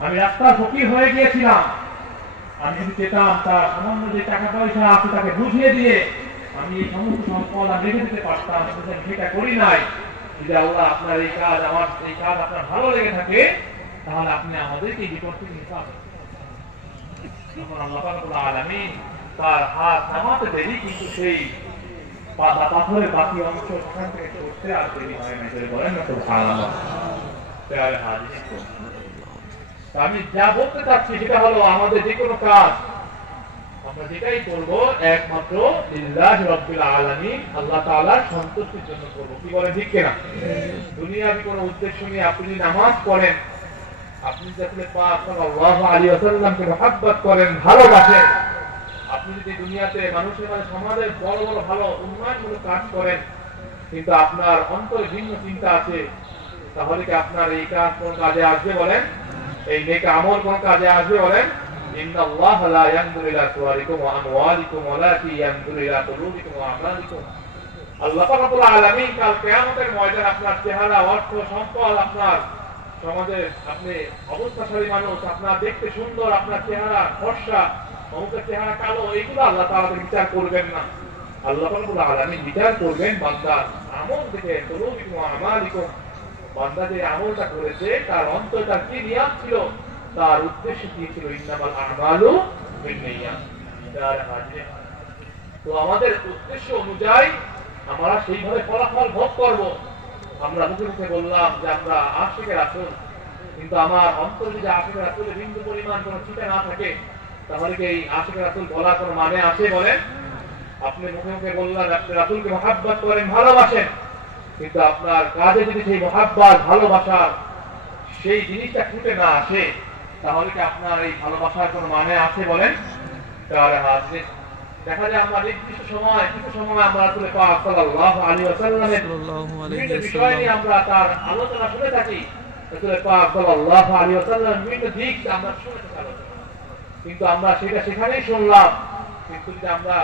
আমি রাস্তার ফকির হয়ে গিয়েছিলাম, আমি যদি চেতাম তার সামান্য যে টাকা পয়সা আছে তাকে বুঝিয়ে দিয়ে আমি এই সমস্ত সম্পদ আমি রেখে দিতে পারতাম, সেটা করি নাই। যদি আল্লাহ আপনার এই কাজ আপনার ভালো লেগে থাকে তাহলে আপনি আমাদেরকে এই বিপদ থেকে নিতে। তখন আল্লাহ রাব্বুল আলামিন তার হাত নামাতে দেরি, কিন্তু সেই পাথরের বাকি অংশ সেখান থেকে সরতে আর দেরি হয় না। বলেন না সুবহানাল্লাহ। আমি যা বলতে চাচ্ছি সেটা হলো, আমাদের যে কোনো কাজ আমরা যেটাই করবো একমাত্র লিল্লাহি রাব্বিল আলামিন আল্লাহ তাআলার সন্তুষ্টির জন্য করবো। কি বলেন ঠিক কিনা? দুনিয়াবি কোনো উদ্দেশ্য নিয়ে আপনি নামাজ পড়েন, আপনি যাতে পাক সাল্লাল্লাহু আলাইহি ওয়াসাল্লামকে মহব্বত করেন, ভালোবাসেন, আপনি যদি দুনিয়াতে মানুষের মাঝে সমাজের বড় বড় ভালো উন্নয়নমূলক কাজ করেন, কিন্তু আপনার অন্তরে ভিন্ন চিন্তা আছে, তাহলে কি আপনার এই কাজ কোন কাজে আসবে? বলেন, এই নেক আমল কোন কাজে আসবে? বলেন, ইন্নাল্লাহা লা ইয়ানজুরু ইলা সুওয়ারিকুম ওয়া আমওয়ালিকুম ওয়ালাকিন ইয়ানজুরু ইলা কুলুবিকুম ওয়া আমালিকুম। আল্লাহ পাক রব্বুল আলামিন কাল কিয়ামতের ময়দানে আপনার চেহারা, অর্থ, সম্পদ, আপনার সমাজের আপনি অবস্থাশালী মানুষ, আপনার দেখতে সুন্দর, আপনার চেহারা ফর্সা, অমুকের চেহারা কালো, এইগুলো আল্লাহ তাআলা বিচার করবেন না। আল্লাহ রাব্বুল আলামিন বিচার করবেন বান্দার আমল দেখে, কুলুবিকুম ওয়া আমালিকুম। বান্দা যে আমলটা করেছে তার অন্তরে তার কি নিয়ত ছিল, তার উদ্দেশ্য কি ছিল। ইন্নামাল আমালু বিন্নিয়াত। তো আমাদের উদ্দেশ্য অনুযায়ী আমরা সেইভাবে ফলাফল ভোগ করব। আমরা মুখে মুখে বললাম যে আমরা আশিকে রাসূল, কিন্তু আমার অন্তরে যদি আশিকে রাসূলের বিন্দু পরিমাণ কোনো ছিটা না থাকে তাহলে কি এই আশিকে রাসূল বলার কোনো মানে আছে? বলেন, আপনি মুখে মুখে বললেন আপনি রাসূলকে মহব্বত করেন, ভালোবাসেন, কিন্তু আপনার কাজে যদি সেই মহব্বত, ভালোবাসার সেই জিনিসটা ফুটে না আসে তাহলে কি আপনার এই ভালোবাসার কোনো মানে আছে? বলেন। তাহলে দেখা যায় আমরা নির্দিষ্ট সময় কিছু সময় আমরা রাসূল পাক সাল্লাল্লাহু আলাইহি ওয়াসাল্লামের বিভিন্ন বিষয় নিয়ে আমরা তার আলোচনা শুনে থাকি। রাসূল পাক সাল্লাল্লাহু আলাইহি ওয়াসাল্লাম বিভিন্ন দিক আমরা শুনে থাকি, কিন্তু আমরা সেটা সেখানেই শুনলাম, কিন্তু যদি আমরা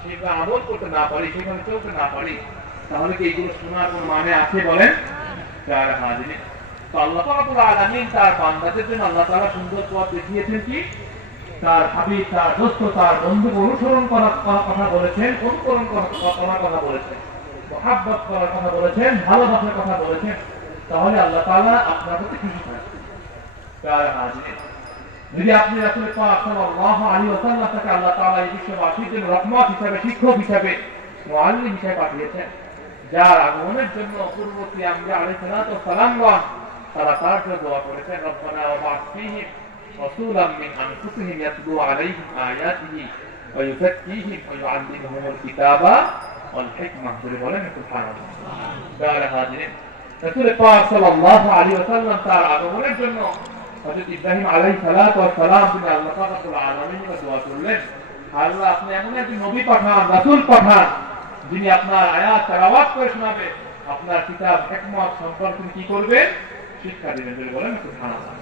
সেটা আমল করতে না পারি, সেখানে চলতে না পারি, তাহলে কি এইগুলো শোনার কোনো মানে আছে? বলেন। যারা হাজির, তো আল্লাহ রাব্বুল আলামিন তার বান্দাদের জন্য আল্লাহ তাআলা সুন্দর পথ দেখিয়েছেন কি? তার হাবিব, তার দোস্ত, তার বন্ধুকে অনুসরণ করার কথা বলেছেন, অনুকরণ করার কথা বলেছেন, মহব্বত করার কথা বলেছেন, ভালোবাসার কথা বলেছেন। তাহলে আল্লাহ তাআলা আপনার প্রতি খুশি থাকবেন। যারা হাজির, যদি আপনি রাসূল পাক সাল্লাল্লাহু আলাইহি ওয়াসাল্লামকে আল্লাহ তাআলা এই বিশ্ববাসীর জন্য রহমত হিসাবে, শিক্ষক হিসাবে, মুআল্লিম হিসাবে পাঠিয়েছেন, যার আগমনের জন্য পূর্ববর্তী আম্বিয়া আলাইহিস সালাতু ওয়াস সালাম তারা তার জন্য দোয়া করেছেন, রব্বানা ওয়া বা'থ ফীহিম রাসূলাম মিন আনফুসিহিম ইয়াতলু আলাইহিম আয়াতিহি ওয়া ইউযাক্কিহিম ওয়া ইউআল্লিমুহুমুল কিতাবা ওয়াল হিকমাহ। বলেন সুবহানাল্লাহ। যারা হাজির, রাসূল পাক সাল্লাল্লাহু আলাইহি ওয়াসাল্লাম তার আগমনের জন্য হযরত ইব্রাহিম আলাইহিস সালাতু ওয়াস সালাম তিনি আল্লাহ পাক রব্বুল আলামিনের কাছে দোয়া করলেন, আল্লাহ আপনি এমন একজন নবী পাঠান, রাসূল পাঠান যিনি আপনার আয়াত তেলাওয়াত করে শোনাবে, আপনার কিতাব হিকমত সম্পর্কে কি করবে, শিক্ষা দিবেন। বলেন সুবহানাল্লাহ।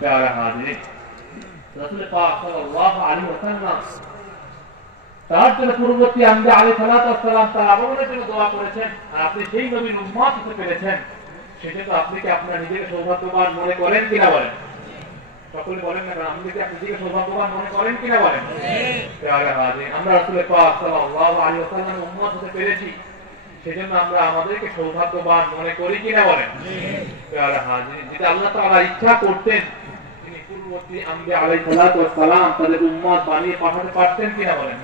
প্যারা হাজির, রাসূল পাক সাল্লাল্লাহু আলাইহি ওয়াসাল্লাম তার জন্য পূর্ববর্তী আম্বিয়া আলাইহিস সালাতু ওয়াস সালাম তার আগমনের জন্য দোয়া করেছেন, আর আপনি সেই নবীর উম্মত হতে পেরেছেন, সেজন্য আপনি কি আপনার নিজেকে সৌভাগ্যবান মনে করেন কিনা বলেন? সকলে বলেন না, আপনি কি আপনি নিজেকে সৌভাগ্যবান মনে করেন কিনা বলেন? আমরা রাসূল পাক সাল্লাল্লাহু আলাইহি ওয়াসাল্লামের উম্মত হতে পেরেছি, সেজন্য আমরা আমাদেরকে সৌভাগ্যবান মনে করি কিনা বলেন? যেটা আল্লাহ তাআলা ইচ্ছা করতেন তিনি পূর্ববর্তী আম্বিয়া আলাইহিস সালাতু ওয়াস সালাম তাদের উম্মত বানিয়ে পাঠাতে পারতেন কিনা বলেন?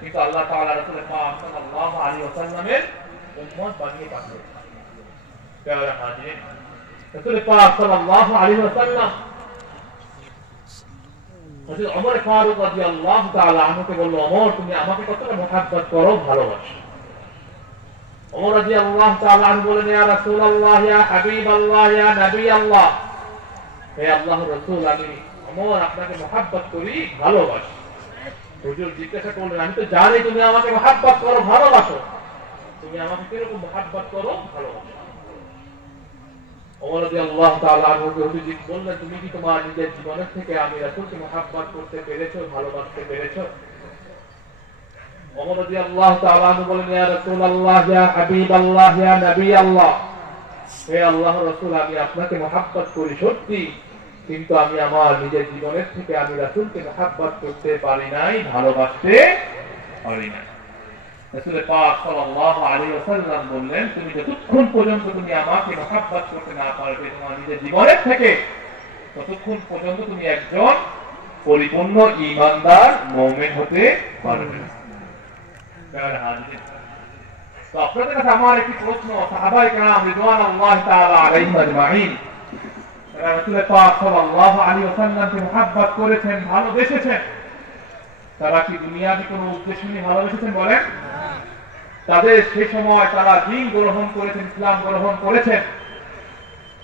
কিন্তু আল্লাহ তাআলা রাসূল পাক সাল্লাল্লাহু আলাইহি ওয়াসাল্লামের উম্মত বানিয়ে পাঠালেন। রাসূল পাক সাল্লাল্লাহু আলাইহি ওয়াসাল্লাম হযরত ওমর ফারুক রাদিয়াল্লাহু তাআলা আনহুকে বলল, ওমর তুমি আমাকে কতটা মুহাব্বত করো, ভালোবাসো? ওমর রাদিয়াল্লাহু তাআলা আনহু বলেন, ইয়া রাসূলুল্লাহ, ইয়া হাবিবাল্লাহ, ইয়া নবী আল্লাহ, হে আল্লাহর রাসূল আমি ওমর আপনাকে মুহাব্বত করি, ভালোবাসি। হুজুর জিজ্ঞাসা করলেন, আমি তো জানি তুমি আমাকে মুহাব্বত করো, ভালোবাসো, তুমি আমাকে কিরকম মুহাব্বত করো, ভালোবাসো? ওমর রাদিয়াল্লাহু তাআলা আনহুকে হুজুর বললেন, তুমি কি তোমার নিজের জীবনের থেকে আমি রাসূলকে মুহাব্বত করতে পেরেছো, ভালোবাসতে পেরেছো? ওমর রাদিয়াল্লাহু তাআলা আনহু বলেন, ইয়া রাসূলুল্লাহ, ইয়া হাবিবাল্লাহ, ইয়া নবী আল্লাহ, হে আল্লাহর রাসূল আমি আপনাকে মুহাব্বত করি সত্যি, কিন্তু আমি আমার নিজের জীবনের থেকে আমি রাসূলকে মুহাব্বত করতে পারি নাই, ভালোবাসতে পারি নাই। রাসূল পাক সাল্লাল্লাহু আলাইহি ওয়াসাল্লাম বললেন, তুমি যতক্ষণ পর্যন্ত তুমি আমাকে মুহাব্বত করতে না পারবে তোমার নিজের জীবনের থেকে, ততক্ষণ পর্যন্ত তুমি একজন পরিপূর্ণ ঈমানদার মুমিন হতে পারবে না। তো আপনাদের কাছে আমার একটি প্রশ্ন, সাহাবায়ে কেরাম রিদওয়ানুল্লাহি তাআলা আলাইহিম আজমাইন তারা রাসূল পাক সাল্লাল্লাহু আলাইহি ওয়াসাল্লামকে মুহাব্বত করেছেন, ভালোবেসেছেন, তারা কি দুনিয়াবি কোনো উদ্দেশ্য নিয়ে ভালোবেসেছেন বলেন? তাদের সেই সময় তারা দ্বীন গ্রহণ করেছেন, ইসলাম গ্রহণ করেছেন,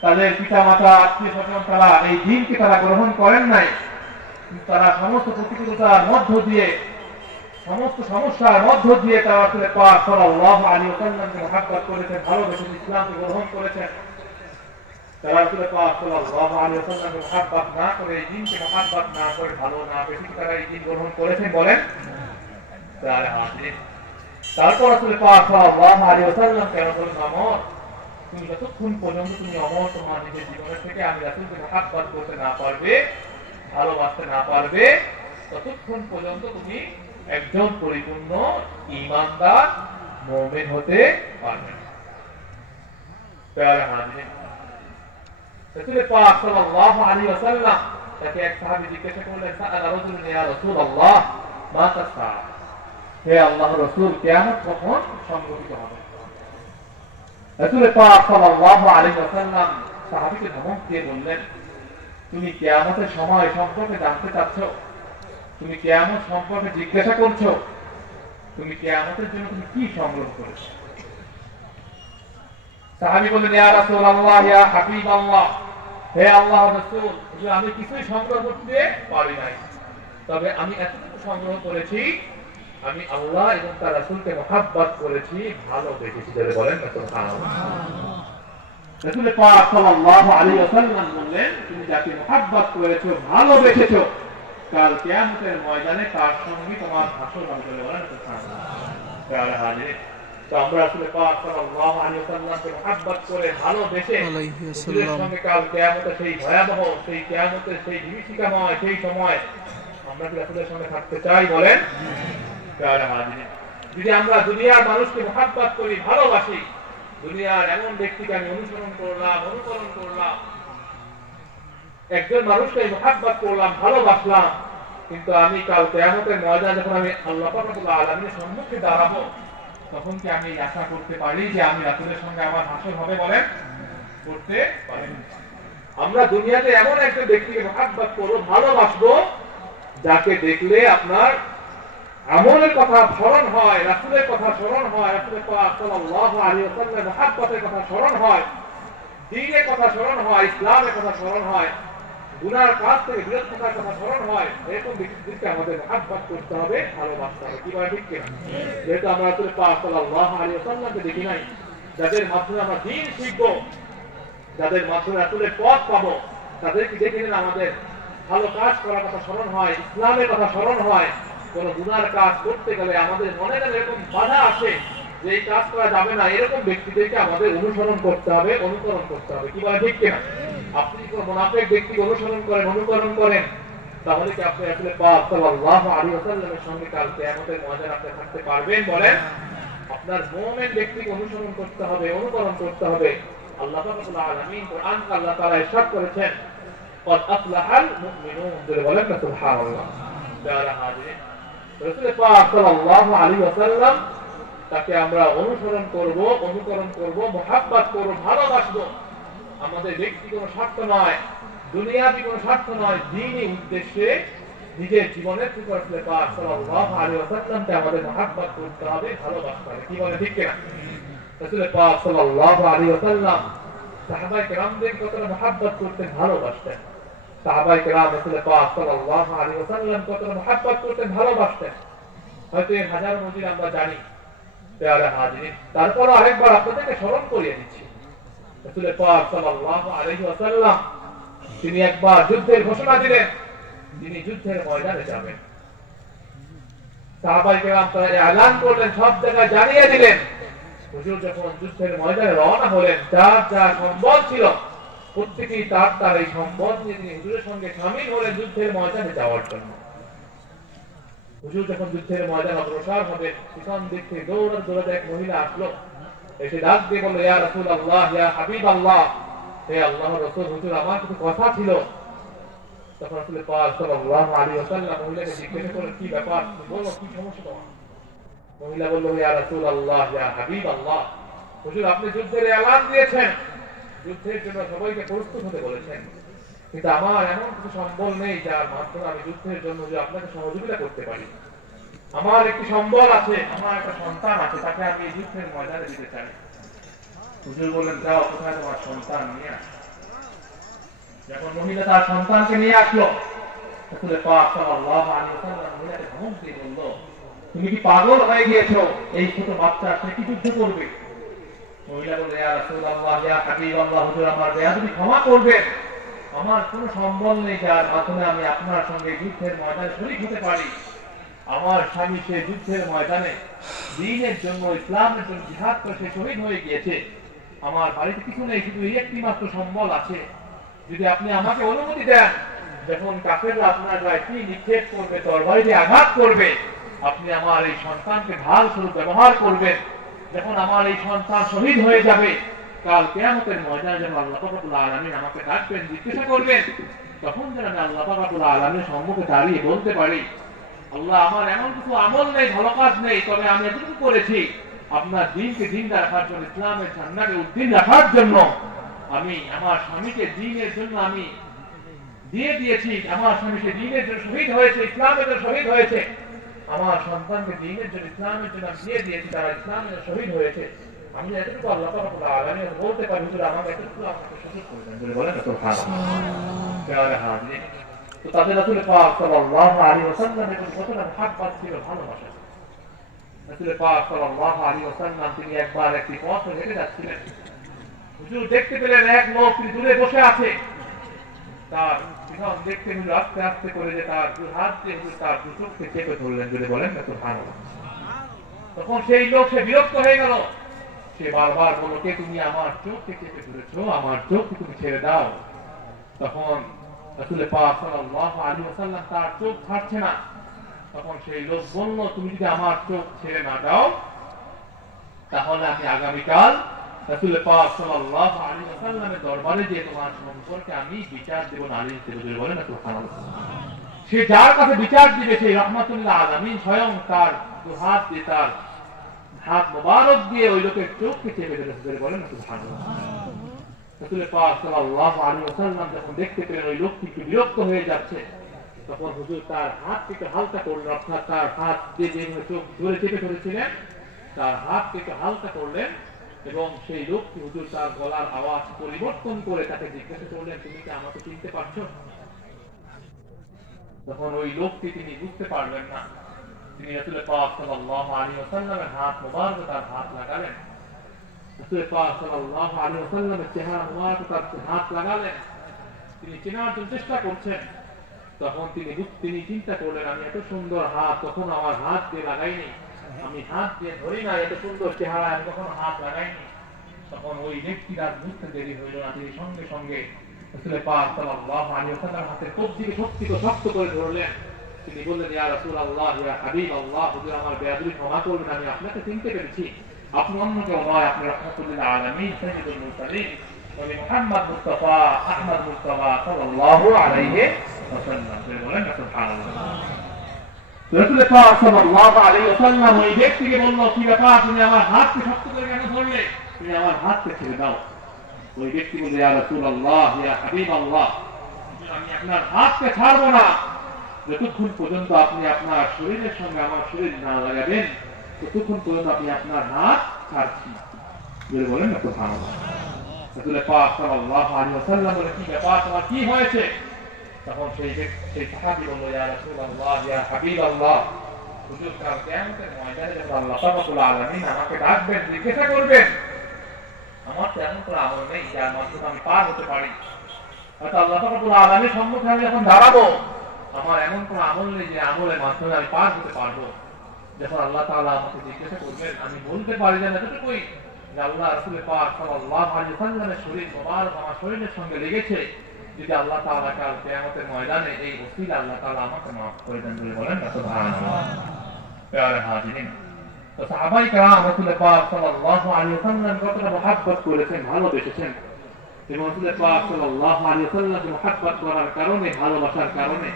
তাদের পিতামাতা আত্মীয় স্বজন তারা এই দ্বীনকে তারা গ্রহণ করেন নাই, তারা সমস্ত প্রতিকূলতার মধ্য দিয়ে, সমস্ত সমস্যার মধ্য দিয়ে তারা রাসূল পাক সাল্লাল্লাহু আলাইহি ওয়াসাল্লামকে মুহাব্বত করেছেন, ভালোবেসেছেন, ইসলামকে গ্রহণ করেছেন। তারা রাসূল পাক সাল্লাল্লাহু আলাইহি ওয়াসাল্লামকে মুহাব্বত না করে, এই দ্বীনকে মুহাব্বত না করে, ভালো না বেশি তারা এই দ্বীন গ্রহণ করেছেন বলেন? তারপর রাসূল পাক সাল্লাল্লাহু আলাইহি ওয়াসাল্লাম কেন বলেন, ওমর তুমি যতক্ষণ পর্যন্ত তুমি ওমর তোমার নিজের জীবনের থেকে আমি রাসূলকে মুহাব্বত করতে না পারবে, ভালোবাসতে না পারবে, ততক্ষণ পর্যন্ত তুমি একজন পরিপূর্ণ ঈমানদার মুমিন হতে পারবে না। প্যারা হাজির, রাসূল পাক সাল্লাল্লাহু আলাইহি ওয়াসাল্লাম তাকে এক সাহাবী জিজ্ঞাসা করলেন, সাআলা রাজুলুন ইয়া রাসূলুল্লাহ মা তাসা, হে আল্লাহর রাসূল কিয়ামত কখন সংঘটিত হবে? রাসূল পাক সাল্লাল্লাহু আলাইহি ওয়াসাল্লাম সাহাবীকে ধমক দিয়ে বললেন, তুমি কিয়ামতের সময় সম্পর্কে জানতে চাচ্ছ, তুমি কিয়ামত সম্পর্কে জিজ্ঞাসা করছো, তুমি কিয়ামতের জন্য তুমি কি সংগ্রহ করেছো? সাহাবী বললেন, ইয়া রাসূলুল্লাহ, ইয়া হাবিবাল্লাহ, হে আল্লাহর রাসূল আমি কিছুই সংগ্রহ করতে পারি নাই, তবে আমি এতটুকু সংগ্রহ করেছি, আমি আল্লাহ এবং তার রাসূলকে মুহাব্বত করেছি, ভালোবেসেছি। বলেন না সুবহানাল্লাহ। রাসূল পাক সাল্লাল্লাহু আলাইহি ওয়াসাল্লাম বললেন, তুমি যাকে মুহাব্বত করেছো, ভালোবেসেছো, কাল কিয়ামতের ময়দানে তার সঙ্গে তোমার হাসর হবে। বলেন সুবহানাল্লাহ। তাআলা হাজির, তো আমরা রাসূল পাক সাল্লাল্লাহু আলাইহি ওয়াসাল্লামকে মুহাব্বত করে ভালোবেসে রাসূলের সঙ্গে কাল কিয়ামতের সেই ভয়াবহ, সেই কিয়ামতের সেই বিভীষিকাময় সেই সময় আমরা কি রাসূলের সঙ্গে থাকতে চাই বলেন? তাআলা হাজির, যদি আমরা দুনিয়ার মানুষকে মুহাব্বত করি, ভালোবাসি, দুনিয়ার এমন ব্যক্তিকে আমি অনুসরণ করলাম, অনুকরণ করলাম, একজন মানুষকে মুহাব্বত করলাম, ভালোবাসলাম, কিন্তু আমি কাল কিয়ামতের ময়দানে যখন আমি আল্লাহ পাক রব্বুল আলামিনের সম্মুখে দাঁড়াবো, তখন কি আমি আশা করতে পারি যে আমি রাসূলের সঙ্গে আমার হাসর হবে বলেন? করতে পারি না। আমরা দুনিয়াতে এমন একজন ব্যক্তিকে মুহাব্বত করব, ভালোবাসবো, যাকে দেখলে আপনার আমলের কথা স্মরণ হয়, রাসূলের কথা স্মরণ হয়, রাসূল পাক সাল্লাল্লাহু আলাইহি ওয়াসাল্লামের মুহাব্বতের কথা স্মরণ হয়, দ্বীনের কথা স্মরণ হয়, ইসলামের কথা স্মরণ হয়, গুনার কাজ থেকে বিরত থাকার কথা স্মরণ হয়, এরকম ব্যক্তিদেরকে আমাদের মহব্বত করতে হবে, ভালোবাসতে হবে। কি বলে ঠিক কিনা? যেহেতু আমরা রাসূল পাক সাল্লাল্লাহু আলাইহি ওয়াসাল্লামকে দেখি নাই, যাদের মাধ্যমে আমরা দ্বীন শিখবো, যাদের মাধ্যমে রাসূলের পথ পাবো, তাদেরকে দেখে নিলে আমাদের ভালো কাজ করার কথা স্মরণ হয়, ইসলামের কথা স্মরণ হয়। কোন গুনার কাজ করতে গেলে আমাদের মনে যেন এরকম বাধা আসে যে এই কাজ করা যাবে না, এরকম ব্যক্তিদেরকে আমাদের অনুসরণ করতে হবে, অনুকরণ করতে হবে। কি বলে ঠিক কিনা? আপনি কোন মুনাফিক ব্যক্তিকে অনুসরণ করেন, অনুকরণ করেন, তাহলে কি আপনি আসলে পাক সাল্লাল্লাহু আলাইহি ওয়াসাল্লামের সঙ্গে কাল কিয়ামতের ময়দানে আপনি থাকতে পারবেন? বলেন। আপনার মুমিন ব্যক্তিকে অনুসরণ করতে হবে, অনুকরণ করতে হবে। আল্লাহ রাব্বুল আলামিন কোরআন আল্লাহ তাআলা ইরশাদ করেছেন, قد أفلح المؤمنون। বলেন না সুবহানাল্লাহ। যারা হাজির রাসূল পাক সাল্লাল্লাহু আলাইহি ওয়াসাল্লাম, তাকে আমরা অনুসরণ করব, অনুকরণ করব, মহব্বত করব, ভালোবাসবো। আমাদের ব্যক্তিগত স্বার্থ নয়, দুনিয়াবি কোনো স্বার্থ নয়, দ্বীনি উদ্দেশ্যে নিজের জীবনের টুকরো রাসূল পাক সাল্লাল্লাহু আলাইহি ওয়াসাল্লামকে আমাদের মহব্বত করতে হবে, ভালোবাসতে হবে। কি বলে ঠিক কিনা? রাসূল পাক সাল্লাল্লাহু আলাইহি ওয়াসাল্লাম সাহাবায়ে কেরামদের কতটা মহব্বত করতেন, ভালোবাসতেন। সাহাবায়ে কেরাম রাসূল পাক সাল্লাল্লাহু আলাইহি ওয়াসাল্লাম কতটা মহব্বত করতেন, ভালোবাসতেন। হয়তো এর হাজার মজিদ আমরা জানি। প্রিয় হাজিরিন, তারপর আরেকবার আপনাদেরকে স্মরণ করিয়ে দিচ্ছি। রাসূল পাক সাল্লাল্লাহু আলাইহি ওয়াসাল্লাম তিনি একবার যুদ্ধের ঘোষণা দিলেন, তিনি যুদ্ধের ময়দানে যাবেন। সাহাবায়ে কেরাম তারা এলান করলেন, সব জায়গায় জানিয়ে দিলেন। হুজুর যখন যুদ্ধের ময়দানে রওনা হলেন, যার যা সম্বল ছিল প্রত্যেকেই তার এই সম্বল নিয়ে তিনি হুজুরের সঙ্গে শামিল হলেন যুদ্ধের ময়দানে যাওয়ার জন্য। হুজুর যখন যুদ্ধের ময়দানে অগ্রসর হবেন, পিছন দিক থেকে দৌড়াতে এক মহিলা আসলো, এসে ডাক দিয়ে বলল, ইয়া রাসূলুল্লাহ, ইয়া হাবিবাল্লাহ, হে আল্লাহর রাসূল, হুজুর আমার কিছু কথা ছিল। তখন রাসূল পাক সাল্লাল্লাহু আলাইহি ওয়াসাল্লাম মহিলাকে জিজ্ঞাসা করলেন, কি ব্যাপার, তুমি বলো, কি সমস্যা তোমার? মহিলা বলল, ইয়া রাসূলুল্লাহ, ইয়া হাবিবাল্লাহ, হুজুর আপনি যুদ্ধের এলান দিয়েছেন, যুদ্ধের জন্য সবাইকে প্রস্তুত হতে বলেছেন, কিন্তু আমার এমন কিছু সম্বল নেই যার মাধ্যমে আমি যুদ্ধের জন্য যে আপনাকে সহযোগিতা করতে পারি। আমার একটি সম্বল আছে, আমার একটা সন্তান আছে, তাকে আমি যুদ্ধের ময়দানে দিতে চাই। হুজুর বললেন, যাও, কোথায় তোমার সন্তান নিয়ে আসো। যখন মহিলা তার সন্তানকে নিয়ে আসলো, রাসূল পাক সাল্লাল্লাহু আলাইহি ওয়াসাল্লাম মহিলাকে ধমক দিয়ে বলল, তুমি কি পাগল হয়ে গিয়েছো? এই ছোট বাচ্চা সে কি যুদ্ধ করবে? মহিলা বলল, ইয়া রাসূলুল্লাহ, ইয়া হাবিবাল্লাহ, হুজুর আমার বেয়াদবি ক্ষমা করবেন, আমার কোনো সম্বল নেই যার মাধ্যমে আমি আপনার সঙ্গে যুদ্ধের ময়দানে শরীক হতে পারি। আমার স্বামী সে যুদ্ধের ময়দানে দ্বীনের জন্য, ইসলামের জন্য জিহাদ করে সে শহীদ হয়ে গিয়েছে। আমার বাড়িতে কিছু নেই, শুধু এই একটি মাত্র সম্বল আছে। যদি আপনি আমাকে অনুমতি দেন, যখন কাফেররা আপনার গায়ে কি নিক্ষেপ করবে, তরবারি দিয়ে আঘাত করবে, আপনি আমার এই সন্তানকে ঢাল স্বরূপ ব্যবহার করবেন। যখন আমার এই সন্তান শহীদ হয়ে যাবে, কাল কিয়ামতের ময়দানে যখন আল্লাহ পাক রব্বুল আলামিন আমাকে ডাকবেন, জিজ্ঞাসা করবেন, তখন যেন আমি আল্লাহ পাক রব্বুল আলামিনের সম্মুখে দাঁড়িয়ে বলতে পারি, আল্লাহ আমার এমন কিছু আমল নেই, ভালো কাজ নেই, তবে আমি এতটুকু করেছি আপনার দ্বীনকে জিন্দা রাখার জন্য, ইসলামের ঝান্ডাকে উদ্দিন রাখার জন্য। আমি আমার স্বামীকে দ্বীনের জন্য আমি দিয়ে দিয়েছি, আমার স্বামী সে দ্বীনের জন্য শহীদ হয়েছে, ইসলামের জন্য শহীদ হয়েছে। আমার সন্তানকে দ্বীনের জন্য, ইসলামের জন্য আমি দিয়ে দিয়েছি, তারা ইসলামের জন্য শহীদ হয়েছে। আমি এতটুকু আল্লাহ পাক রব্বুল আলামিন বলতে পারি, হুজুর আমাকে এতটুকু আমাকে সুযোগ করে দেন। বলেন না সুবহানাল্লাহ। তো তাদের রাসূল পাক সাল্লাল্লাহু আলাইহি ওয়াসাল্লামের কতটা মহব্বত ছিল, ভালোবাসা। রাসূল পাক সাল্লাল্লাহু আলাইহি ওয়াসাল্লাম তিনি একবার একটি পথ হেঁটে যাচ্ছিলেন, হুজুর দেখতে পেলেন এক লোক দূরে বসে আছে। তার পিছন দেখতে হুজুর আস্তে আস্তে করে যে তার দু হাত দিয়ে হুজুর তার দু চোখকে চেপে ধরলেন। যদি বলেন না সুবহানাল্লাহ। তখন সেই লোক সে বিরক্ত হয়ে গেল, সে বারবার বলল, কে তুমি আমার চোখকে চেপে ধরেছো, আমার চোখকে তুমি ছেড়ে দাও। তখন রাসূল পাক সাল্লাল্লাহু আলাইহি ওয়াসাল্লাম তার চোখ ছাড়ছে না। তখন সেই লোক বলল, তুমি যদি আমার চোখ ছেড়ে না দাও, তাহলে আমি আগামীকাল রাসূল পাক সাল্লাল্লাহু আলাইহি ওয়াসাল্লামের দরবারে গিয়ে তোমার সম্পর্কে আমি বিচার দেব, নালিশ দেব। যদি বলেন না সুবহানাল্লাহ। সে যার কাছে বিচার দিবে সেই রাহমাতুল্লাহ আলামিন স্বয়ং তার দু হাত দিয়ে, তার হাত মোবারক দিয়ে ওই লোকের চোখকে চেপে ধরেছে। বলেন না সুবহানাল্লাহ। রাসূল পাক সাল্লাল্লাহু আলাইহি ওয়াসাল্লাম যখন দেখতে পেলেন ওই লোকটি একটু বিরক্ত হয়ে যাচ্ছে, তখন হুজুর তার হাতটিকে হালকা করলেন, অর্থাৎ তার হাত দিয়ে যে চোখ ধরে চেপে ধরেছিলেন তার হাতটিকে হালকা করলেন, এবং সেই লোকটি হুজুর তার গলার আওয়াজ পরিবর্তন করে তাকে জিজ্ঞাসা করলেন, তুমি কি আমাকে চিনতে পারছো? তখন ওই লোকটি তিনি বুঝতে পারবেন না, তিনি রাসূল পাক সাল্লাল্লাহু আলাইহি ওয়াসাল্লামের হাত মোবারকে তার হাত লাগালেন, রাসূল পাক সাল্লাল্লাহু আলাইহি ওয়াসাল্লামের চেহারা মোবারকে তার হাত লাগালেন, তিনি চেনার জন্য চেষ্টা করছেন। তখন তিনি চিন্তা করলেন, আমি এত সুন্দর হাত তখন আমার হাত দিয়ে লাগাইনি, আমি হাত দিয়ে ধরি না, এত সুন্দর চেহারা আমি তখন হাত লাগাইনি। তখন ওই ব্যক্তির আর বুঝতে দেরি হইল না, তিনি সঙ্গে সঙ্গে রাসূল পাক সাল্লাল্লাহু আলাইহি ওয়াসাল্লামের হাতের কবজিকে শক্ত করে ধরলেন। তিনি বললেন, ইয়া রাসূলুল্লাহ, ইয়া হাবিবাল্লাহ, হুজুর আমার বেয়াদবি ক্ষমা করবেন, আমি আপনাকে চিনতে পেরেছি, আপনি অন্য কেউ নয়, আপনি রাহমাতুল লিল আলামিন সাইয়্যিদুল মুরসালিন নবী মুহাম্মদ মুস্তাফা আহমদ মুস্তাফা সাল্লাল্লাহু আলাইহি ওয়াসাল্লাম। বলেন সুবহানাল্লাহ। রাসূল পাক সাল্লাল্লাহু আলাইহি ওয়াসাল্লাম ওই ব্যক্তিকে বলল, কি ব্যাপার, তুমি আমার হাতকে শক্ত করে কেন ধরলে, তুমি আমার হাতকে ছেড়ে দাও। ওই ব্যক্তি বলল, ইয়া রাসূলুল্লাহ, ইয়া হাবিবাল্লাহ, আমি আপনার হাতকে ছাড়বো না যতক্ষণ পর্যন্ত আপনি আপনার শরীরের সঙ্গে আমার শরীর না লাগাবেন, ততক্ষণ পর্যন্ত আপনি আপনার হাত ছাড়ছি। বলেন না সুবহানাল্লাহ। রাসূল পাক সাল্লাল্লাহু আলাইহি ওয়াসাল্লাম বলে, কি ব্যাপার, তোমার কি হয়েছে? তখন সেই সাহাবী বলল, ইয়া রাসূলুল্লাহ, ইয়া হাবিবাল্লাহ, হুজুর কাল কিয়ামতের ময়দানে যখন আল্লাহ রাব্বুল আলামিন আমাকে ডাকবেন, জিজ্ঞাসা করবেন, আমার তেমন কোনো আমল নেই যার মাধ্যমে আমি পার হতে পারি, অর্থাৎ আল্লাহ রাব্বুল আলামিনের সম্মুখে আমি যখন দাঁড়াবো, আমার এমন কোনো আমল নেই যে আমলের মাধ্যমে আমি পার হতে পারবো। যখন আল্লাহ তাআলা আমাকে জিজ্ঞাসা করবেন, আমি বলতে পারি যে এতটুকুই যে আল্লাহ রাসূল পাক সাল্লাল্লাহু আলাইহি ওয়াসাল্লামের শরীর মোবারক আমার শরীরের সঙ্গে লেগেছে, যদি আল্লাহ তাআলা কাল কিয়ামতের ময়দানে এই ওসিলা আল্লাহ তাআলা আমাকে মাফ করে দেন। বলেন না সুবহানাল্লাহ। প্রিয় হাজিরিন, তো সাহাবায়ে কেরাম রাসূল পাক সাল্লাল্লাহু আলাইহি ওয়াসাল্লাম কতটা মহব্বত করেছেন, ভালোবেসেছেন, এবং রাসূল পাক সাল্লাল্লাহু আলাইহি ওয়াসাল্লামকে মহব্বত করার কারণে, ভালোবাসার কারণে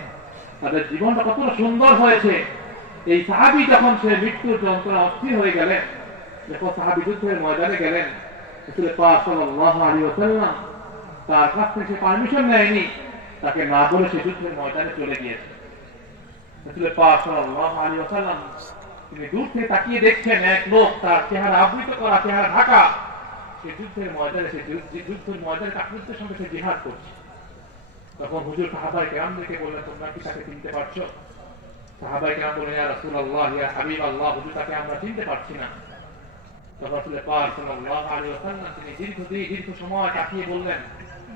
তাদের জীবনটা কতটা সুন্দর হয়েছে। এই সাহাবী যখন সে মৃত্যুর যন্ত্রণা অস্থির হয়ে গেলেন, যখন সাহাবী যুদ্ধের ময়দানে গেলেন, রাসূল পাক সাল্লাল্লাহু আলাইহি ওয়াসাল্লাম তার কাছ থেকে পারমিশন নেয়নি, তাকে না বলে সে যুদ্ধের ময়দানে চলে গিয়েছে। রাসূল পাক সাল্লাল্লাহু আলাইহি ওয়াসাল্লাম তিনি দূর থেকে তাকিয়ে দেখছেন, এক লোক তার চেহারা আবৃত করা, চেহারা ঢাকা, সে যুদ্ধের ময়দানে কাফিরদের সঙ্গে সে জিহাদ করছে। তখন হুজুর সাহাবায়ে কেরামদেরকে বললেন, তোমরা কি তাকে চিনতে পারছো? সাহাবায়ে কেরাম বললেন, ইয়া রাসূলুল্লাহ, ইয়া হাবিবাল্লাহ, হুজুর তাকে আমরা চিনতে পারছি না। তখন রাসূল পাক সাল্লাল্লাহু আলাইহি ওয়াসাল্লাম তিনি দীর্ঘ সময় তাকিয়ে বললেন,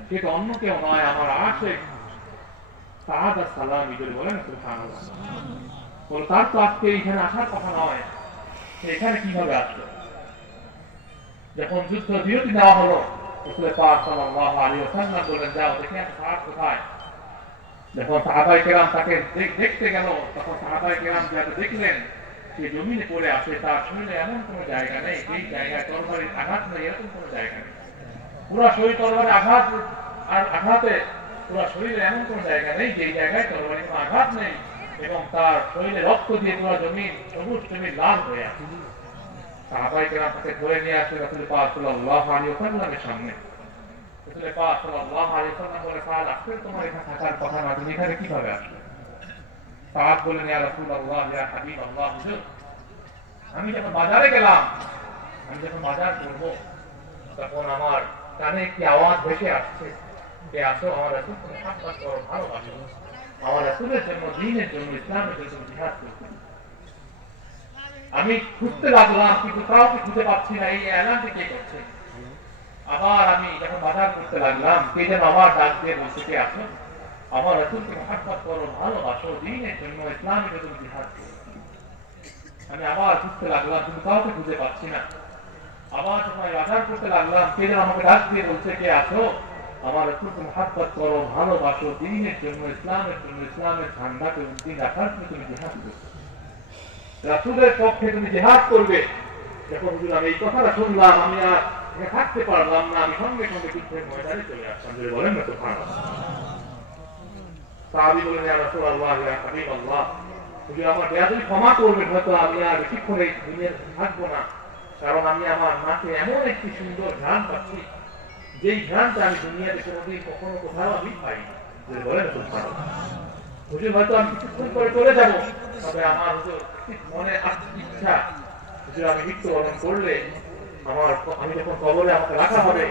সে তো অন্য কেউ নয়, আমার আশিক সাআদ আস-সালামী। বলেন সুবহানাল্লাহ। বলে, তার তো আজকে এখানে আসার কথা নয়, সে এখানে কিভাবে আসলো? যখন যুদ্ধ বিরতি নেওয়া হলো, রাসূল পাক সাল্লাল্লাহু আলাইহি ওয়াসাল্লাম বললেন, যাও দেখে আসো সাআদ কোথায়। যখন সাহাবায়ে কেরাম তাকে দেখতে গেল, তখন সাহাবায়ে কেরাম যাকে দেখলেন সে জমিনে পড়ে আছে, তার শরীরে এমন কোনো জায়গা নেই যেই জায়গায় তরবারির আঘাত নেই, এরকম কোনো জায়গা নেই। পুরো শরীর তরবারির আঘাতে পুরো শরীরে এমন কোনো জায়গা নেই যেই জায়গায় তরবারির কোনো আঘাত নেই, এবং তার শরীরে রক্ত দিয়ে পুরো জমিন সবুজ জমিন লাল হয়ে আছে। সাহাবায়ে কেরাম তাকে ধরে নিয়ে আসলে রাসূল পাক সাল্লাল্লাহু আলাইহি ওয়াসাল্লামের সামনে। রাসূল পাক সাল্লাল্লাহু আলাইহি ওয়াসাল্লাম বলে, সাআদ, আসলে তোমার এখানে থাকার কথা না, তুমি এখানে কিভাবে আসলে? সাআদ বললেন, ইয়া রাসূলুল্লাহ, ইয়া হাবিবাল্লাহ, হুজুর আমি যখন বাজারে গেলাম, আমি যখন বাজার করবো, তখন আমার কানে একটি আওয়াজ ভেসে আসছে, কে আসো, আমার রাসূলকে মহব্বত করো, ভালোবাসো, আমার রাসূলের জন্য, দ্বীনের জন্য, ইসলামের জন্য জিহাদ করতে। আমি খুঁজতে লাগলাম, কিন্তু কাউকে খুঁজে পাচ্ছি না, এই এলানটি কে করছে? আবার আমি যখন বাজার করতে লাগলাম, কে যেন আমার ডাক দিয়ে বলছে, কে আসো, আমার রাসূলকে মহব্বত করো, ভালোবাসো, দ্বীনের জন্য, ইসলামের জন্য জিহাদ করো। আমি আবার খুঁজতে লাগলাম, কিন্তু কাউকে খুঁজে পাচ্ছি না। আবার যখন বাজার করতে লাগলাম, কে যেন আমাকে ডাক দিয়ে বলছে, কে আসো, আমার রাসূলকে মহব্বত করো, ভালোবাসো, দ্বীনের জন্য, ইসলামের জন্য, ইসলামের ঝান্ডাকে উদ্দিন রাখার জন্য তুমি জিহাদ করো, রাসূলের পক্ষে তুমি জিহাদ করবে। যখন হুজুর আমি এই কথাটা শুনলাম, আমি আর থাকতে পারলাম না, আমি সঙ্গে সঙ্গে যুদ্ধের ময়দানে চলে আসলাম। বলেন না সুবহানাল্লাহ। সাহাবী বলেন, ইয়া রাসূলুল্লাহ, ইয়া হাবিবাল্লাহ, হুজুর আমার বেয়াদবি ক্ষমা করবেন, হয়তো আমি আর বেশিক্ষণ এই দুনিয়ায় থাকবো না, কারণ আমি আমার মাকে এমন একটি সুন্দর ঘ্রাণ পাচ্ছি, যেই ঘ্রাণটা আমি দুনিয়াতে কোনোদিন কখনো কোথাও আমি পাইনি। বলেন সুবহানাল্লাহ। হুজুর হয়তো আমি কিছুক্ষণ করে চলে যাবো, তবে আমার হুজুর মনে ইচ্ছা, হুজুর আমি মৃত্যুবরণ করলে আমি যখন কবরে আমাকে রাখা হবে,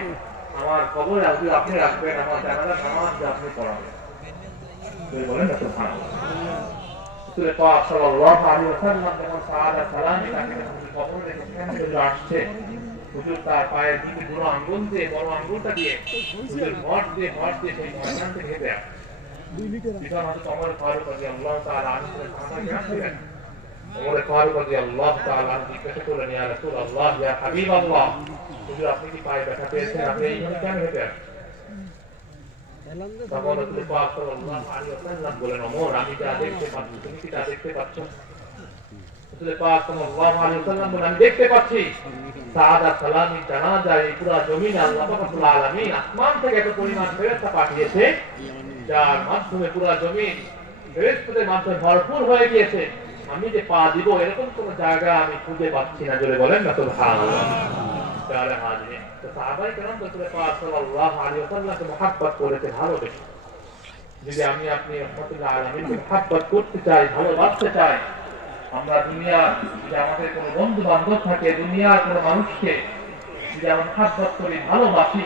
আমার কবরে হুজুর আপনি রাখবেন, আমার জানাজার নামাজ আপনি পড়াবেন। বলেন না সুবহানাল্লাহ। রাসূল পাক সাল্লাল্লাহু আলাইহি ওয়াসাল্লাম যখন সাহাবা সালামি তাকে কবরে রেখেছেন, হুজুর আসছে, হুজুর তার পায়ের দিকে বড় আঙ্গুল দিয়ে, বড় আঙ্গুলটা দিয়ে হুজুর ভর দিয়ে সেই ময়দান থেকে হেঁটে আসে। পিছন হযরত ওমর ফারুক রাদিয়াল্লাহু তাআলা আনহু সাহাবায়ে ছিলেন। ওমর ফারুক রাদিয়াল্লাহু তাআলা আনহু জিজ্ঞাসা করলেন, ইয়া রাসূলুল্লাহ, ইয়া হাবিবাল্লাহ, হুজুর আপনি কি পায়ে ব্যথা পেয়েছেন? আপনি এইভাবে কেন হেঁটে আসেন? তখন রাসূল পাক সাল্লাল্লাহু আলাইহি ওয়াসাল্লাম বলেন, ওমর, আমি যা দেখতে পাচ্ছি তুমি কি তা দেখতে পাচ্ছ? রাসূল পাক সাল্লাল্লাহু আলাইহি ওয়াসাল্লাম বলেন, আমি দেখতে পাচ্ছি সাহাবা সালামি জানাজায় এই পুরো জমিনে আল্লাহ পাক রব্বুল আলামিন আসমান থেকে এত পরিমাণ ফেরেশতা পাঠিয়েছে, যার মাধ্যমে পুরো জমিন ফেরেশতাদের মাধ্যমে ভরপুর হয়ে গিয়েছে। আমি যে পা দিব এরকম কোন জায়গা আমি খুঁজে পাচ্ছি না। জোরে বলেন না সুবহানাল্লাহ। তাহলে হাজির তো সাহাবায়ে কেরাম রাসূল পাক সাল্লাল্লাহু আলাইহি ওয়াসাল্লামকে মুহাব্বত করেছে, ভালোবেসে। যদি আমি আপনি রাহমাতুল আলামিনকে মুহাব্বত করতে চাই, ভালোবাসতে চাই, আমরা দুনিয়া যে আমাদের কোনো বন্ধু বান্ধব থাকে, দুনিয়ার কোনো মানুষকে যদি আমরা মুহাব্বত করি, ভালোবাসি,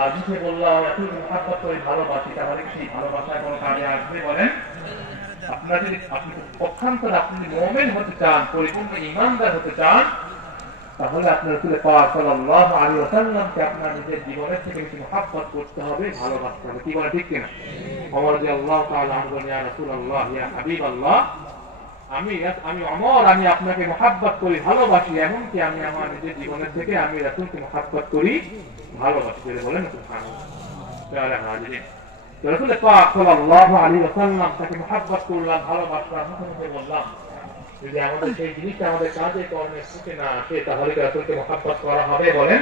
আর মুখে বললাম এত মুহাব্বত করি, ভালোবাসি, তাহলে সেই ভালোবাসায় কোনো কাজে আসবে? বলেন। আপনারা যদি আপনি পক্ষান্তরে আপনি মুমিন হতে চান, পরিপূর্ণ ঈমানদার হতে চান, তাহলে আপনার রাসূল পাক সাল্লাল্লাহু আলাইহি ওয়াসাল্লামকে আপনার নিজের জীবনের থেকে বেশি মুহাব্বত করতে হবে, ভালোবাসতে হবে। কি বলে, ঠিক কিনা? ওমর রাদিয়াল্লাহু তাআলা আনহু বলেন, ইয়া রাসূলুল্লাহ, ইয়া হাবিবাল্লাহ, আমি ওমর, আমি আপনাকে মুহাব্বত করি, ভালোবাসি, এমনকি আমি আমার নিজের জীবনের থেকে আমি রাসূলকে মুহাব্বত করি, ভালোবাসি। বলেন সুবহানাল্লাহ। তাহলে হাজির রাসূল পাক সাল্লাল্লাহু আলাইহি ওয়াসাল্লাম তাকে মুহাব্বত করলাম, ভালোবাসলাম, মুখে বললাম, যদি আমাদের সেই জিনিসটা আমাদের কাজে কর্মে ফুটে না আসে, তাহলে কি রাসূলকে মুহাব্বত করা হবে? বলেন।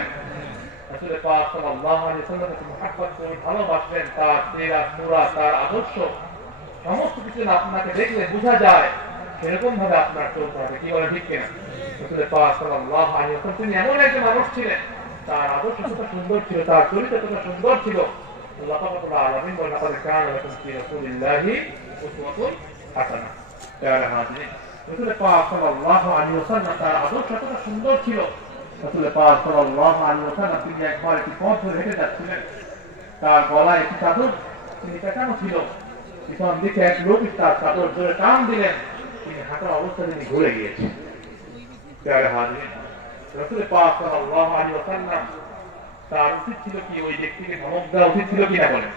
রাসূল পাক সাল্লাল্লাহু আলাইহি ওয়াসাল্লাম তাকে মুহাব্বত করে ভালোবাসলেন, তার সিরাত, সুরাত, তার আদর্শ সমস্ত কিছু আপনাকে দেখলে বোঝা যায়, সেরকম ভাবে আপনার চলতে হবে। কি বলে, ঠিক কিনা? রাসূল পাক সাল্লাল্লাহু আলাইহি ওয়াসাল্লাম তিনি এমন একজন মানুষ ছিলেন, তার আদর্শ কত সুন্দর ছিল, তার চরিত্র কত সুন্দর ছিল। আল্লাহ পাক রব্বুল আলামিন বলেন, লাকাদ কানা লাকুম ফি রাসূলিল্লাহি উসওয়াতুন হাসানাহ। তাহলে হাজির রাসূল পাক সাল্লাল্লাহু আলাইহি ওয়াসাল্লাম তার আদর্শ কত সুন্দর ছিল। রাসূল পাক সাল্লাল্লাহু আলাইহি ওয়াসাল্লাম তিনি একবার একটি পথ ধরে হেঁটে যাচ্ছিলেন, তার গলায় একটি চাদর তিনি পেঁচানো ছিল, পিছন দিকে এক লোক তার চাদর ধরে টান দিলেন, তিনি হাঁটার অবস্থায় তিনি ঘুরে গিয়েছেন। তাহলে হাজির রাসূল পাক সাল্লাল্লাহু আলাইহি ওয়াসাল্লাম তার উচিত ছিল কি ওই ব্যক্তিকে ধমক দেওয়া উচিত ছিল কিনা? বলেন।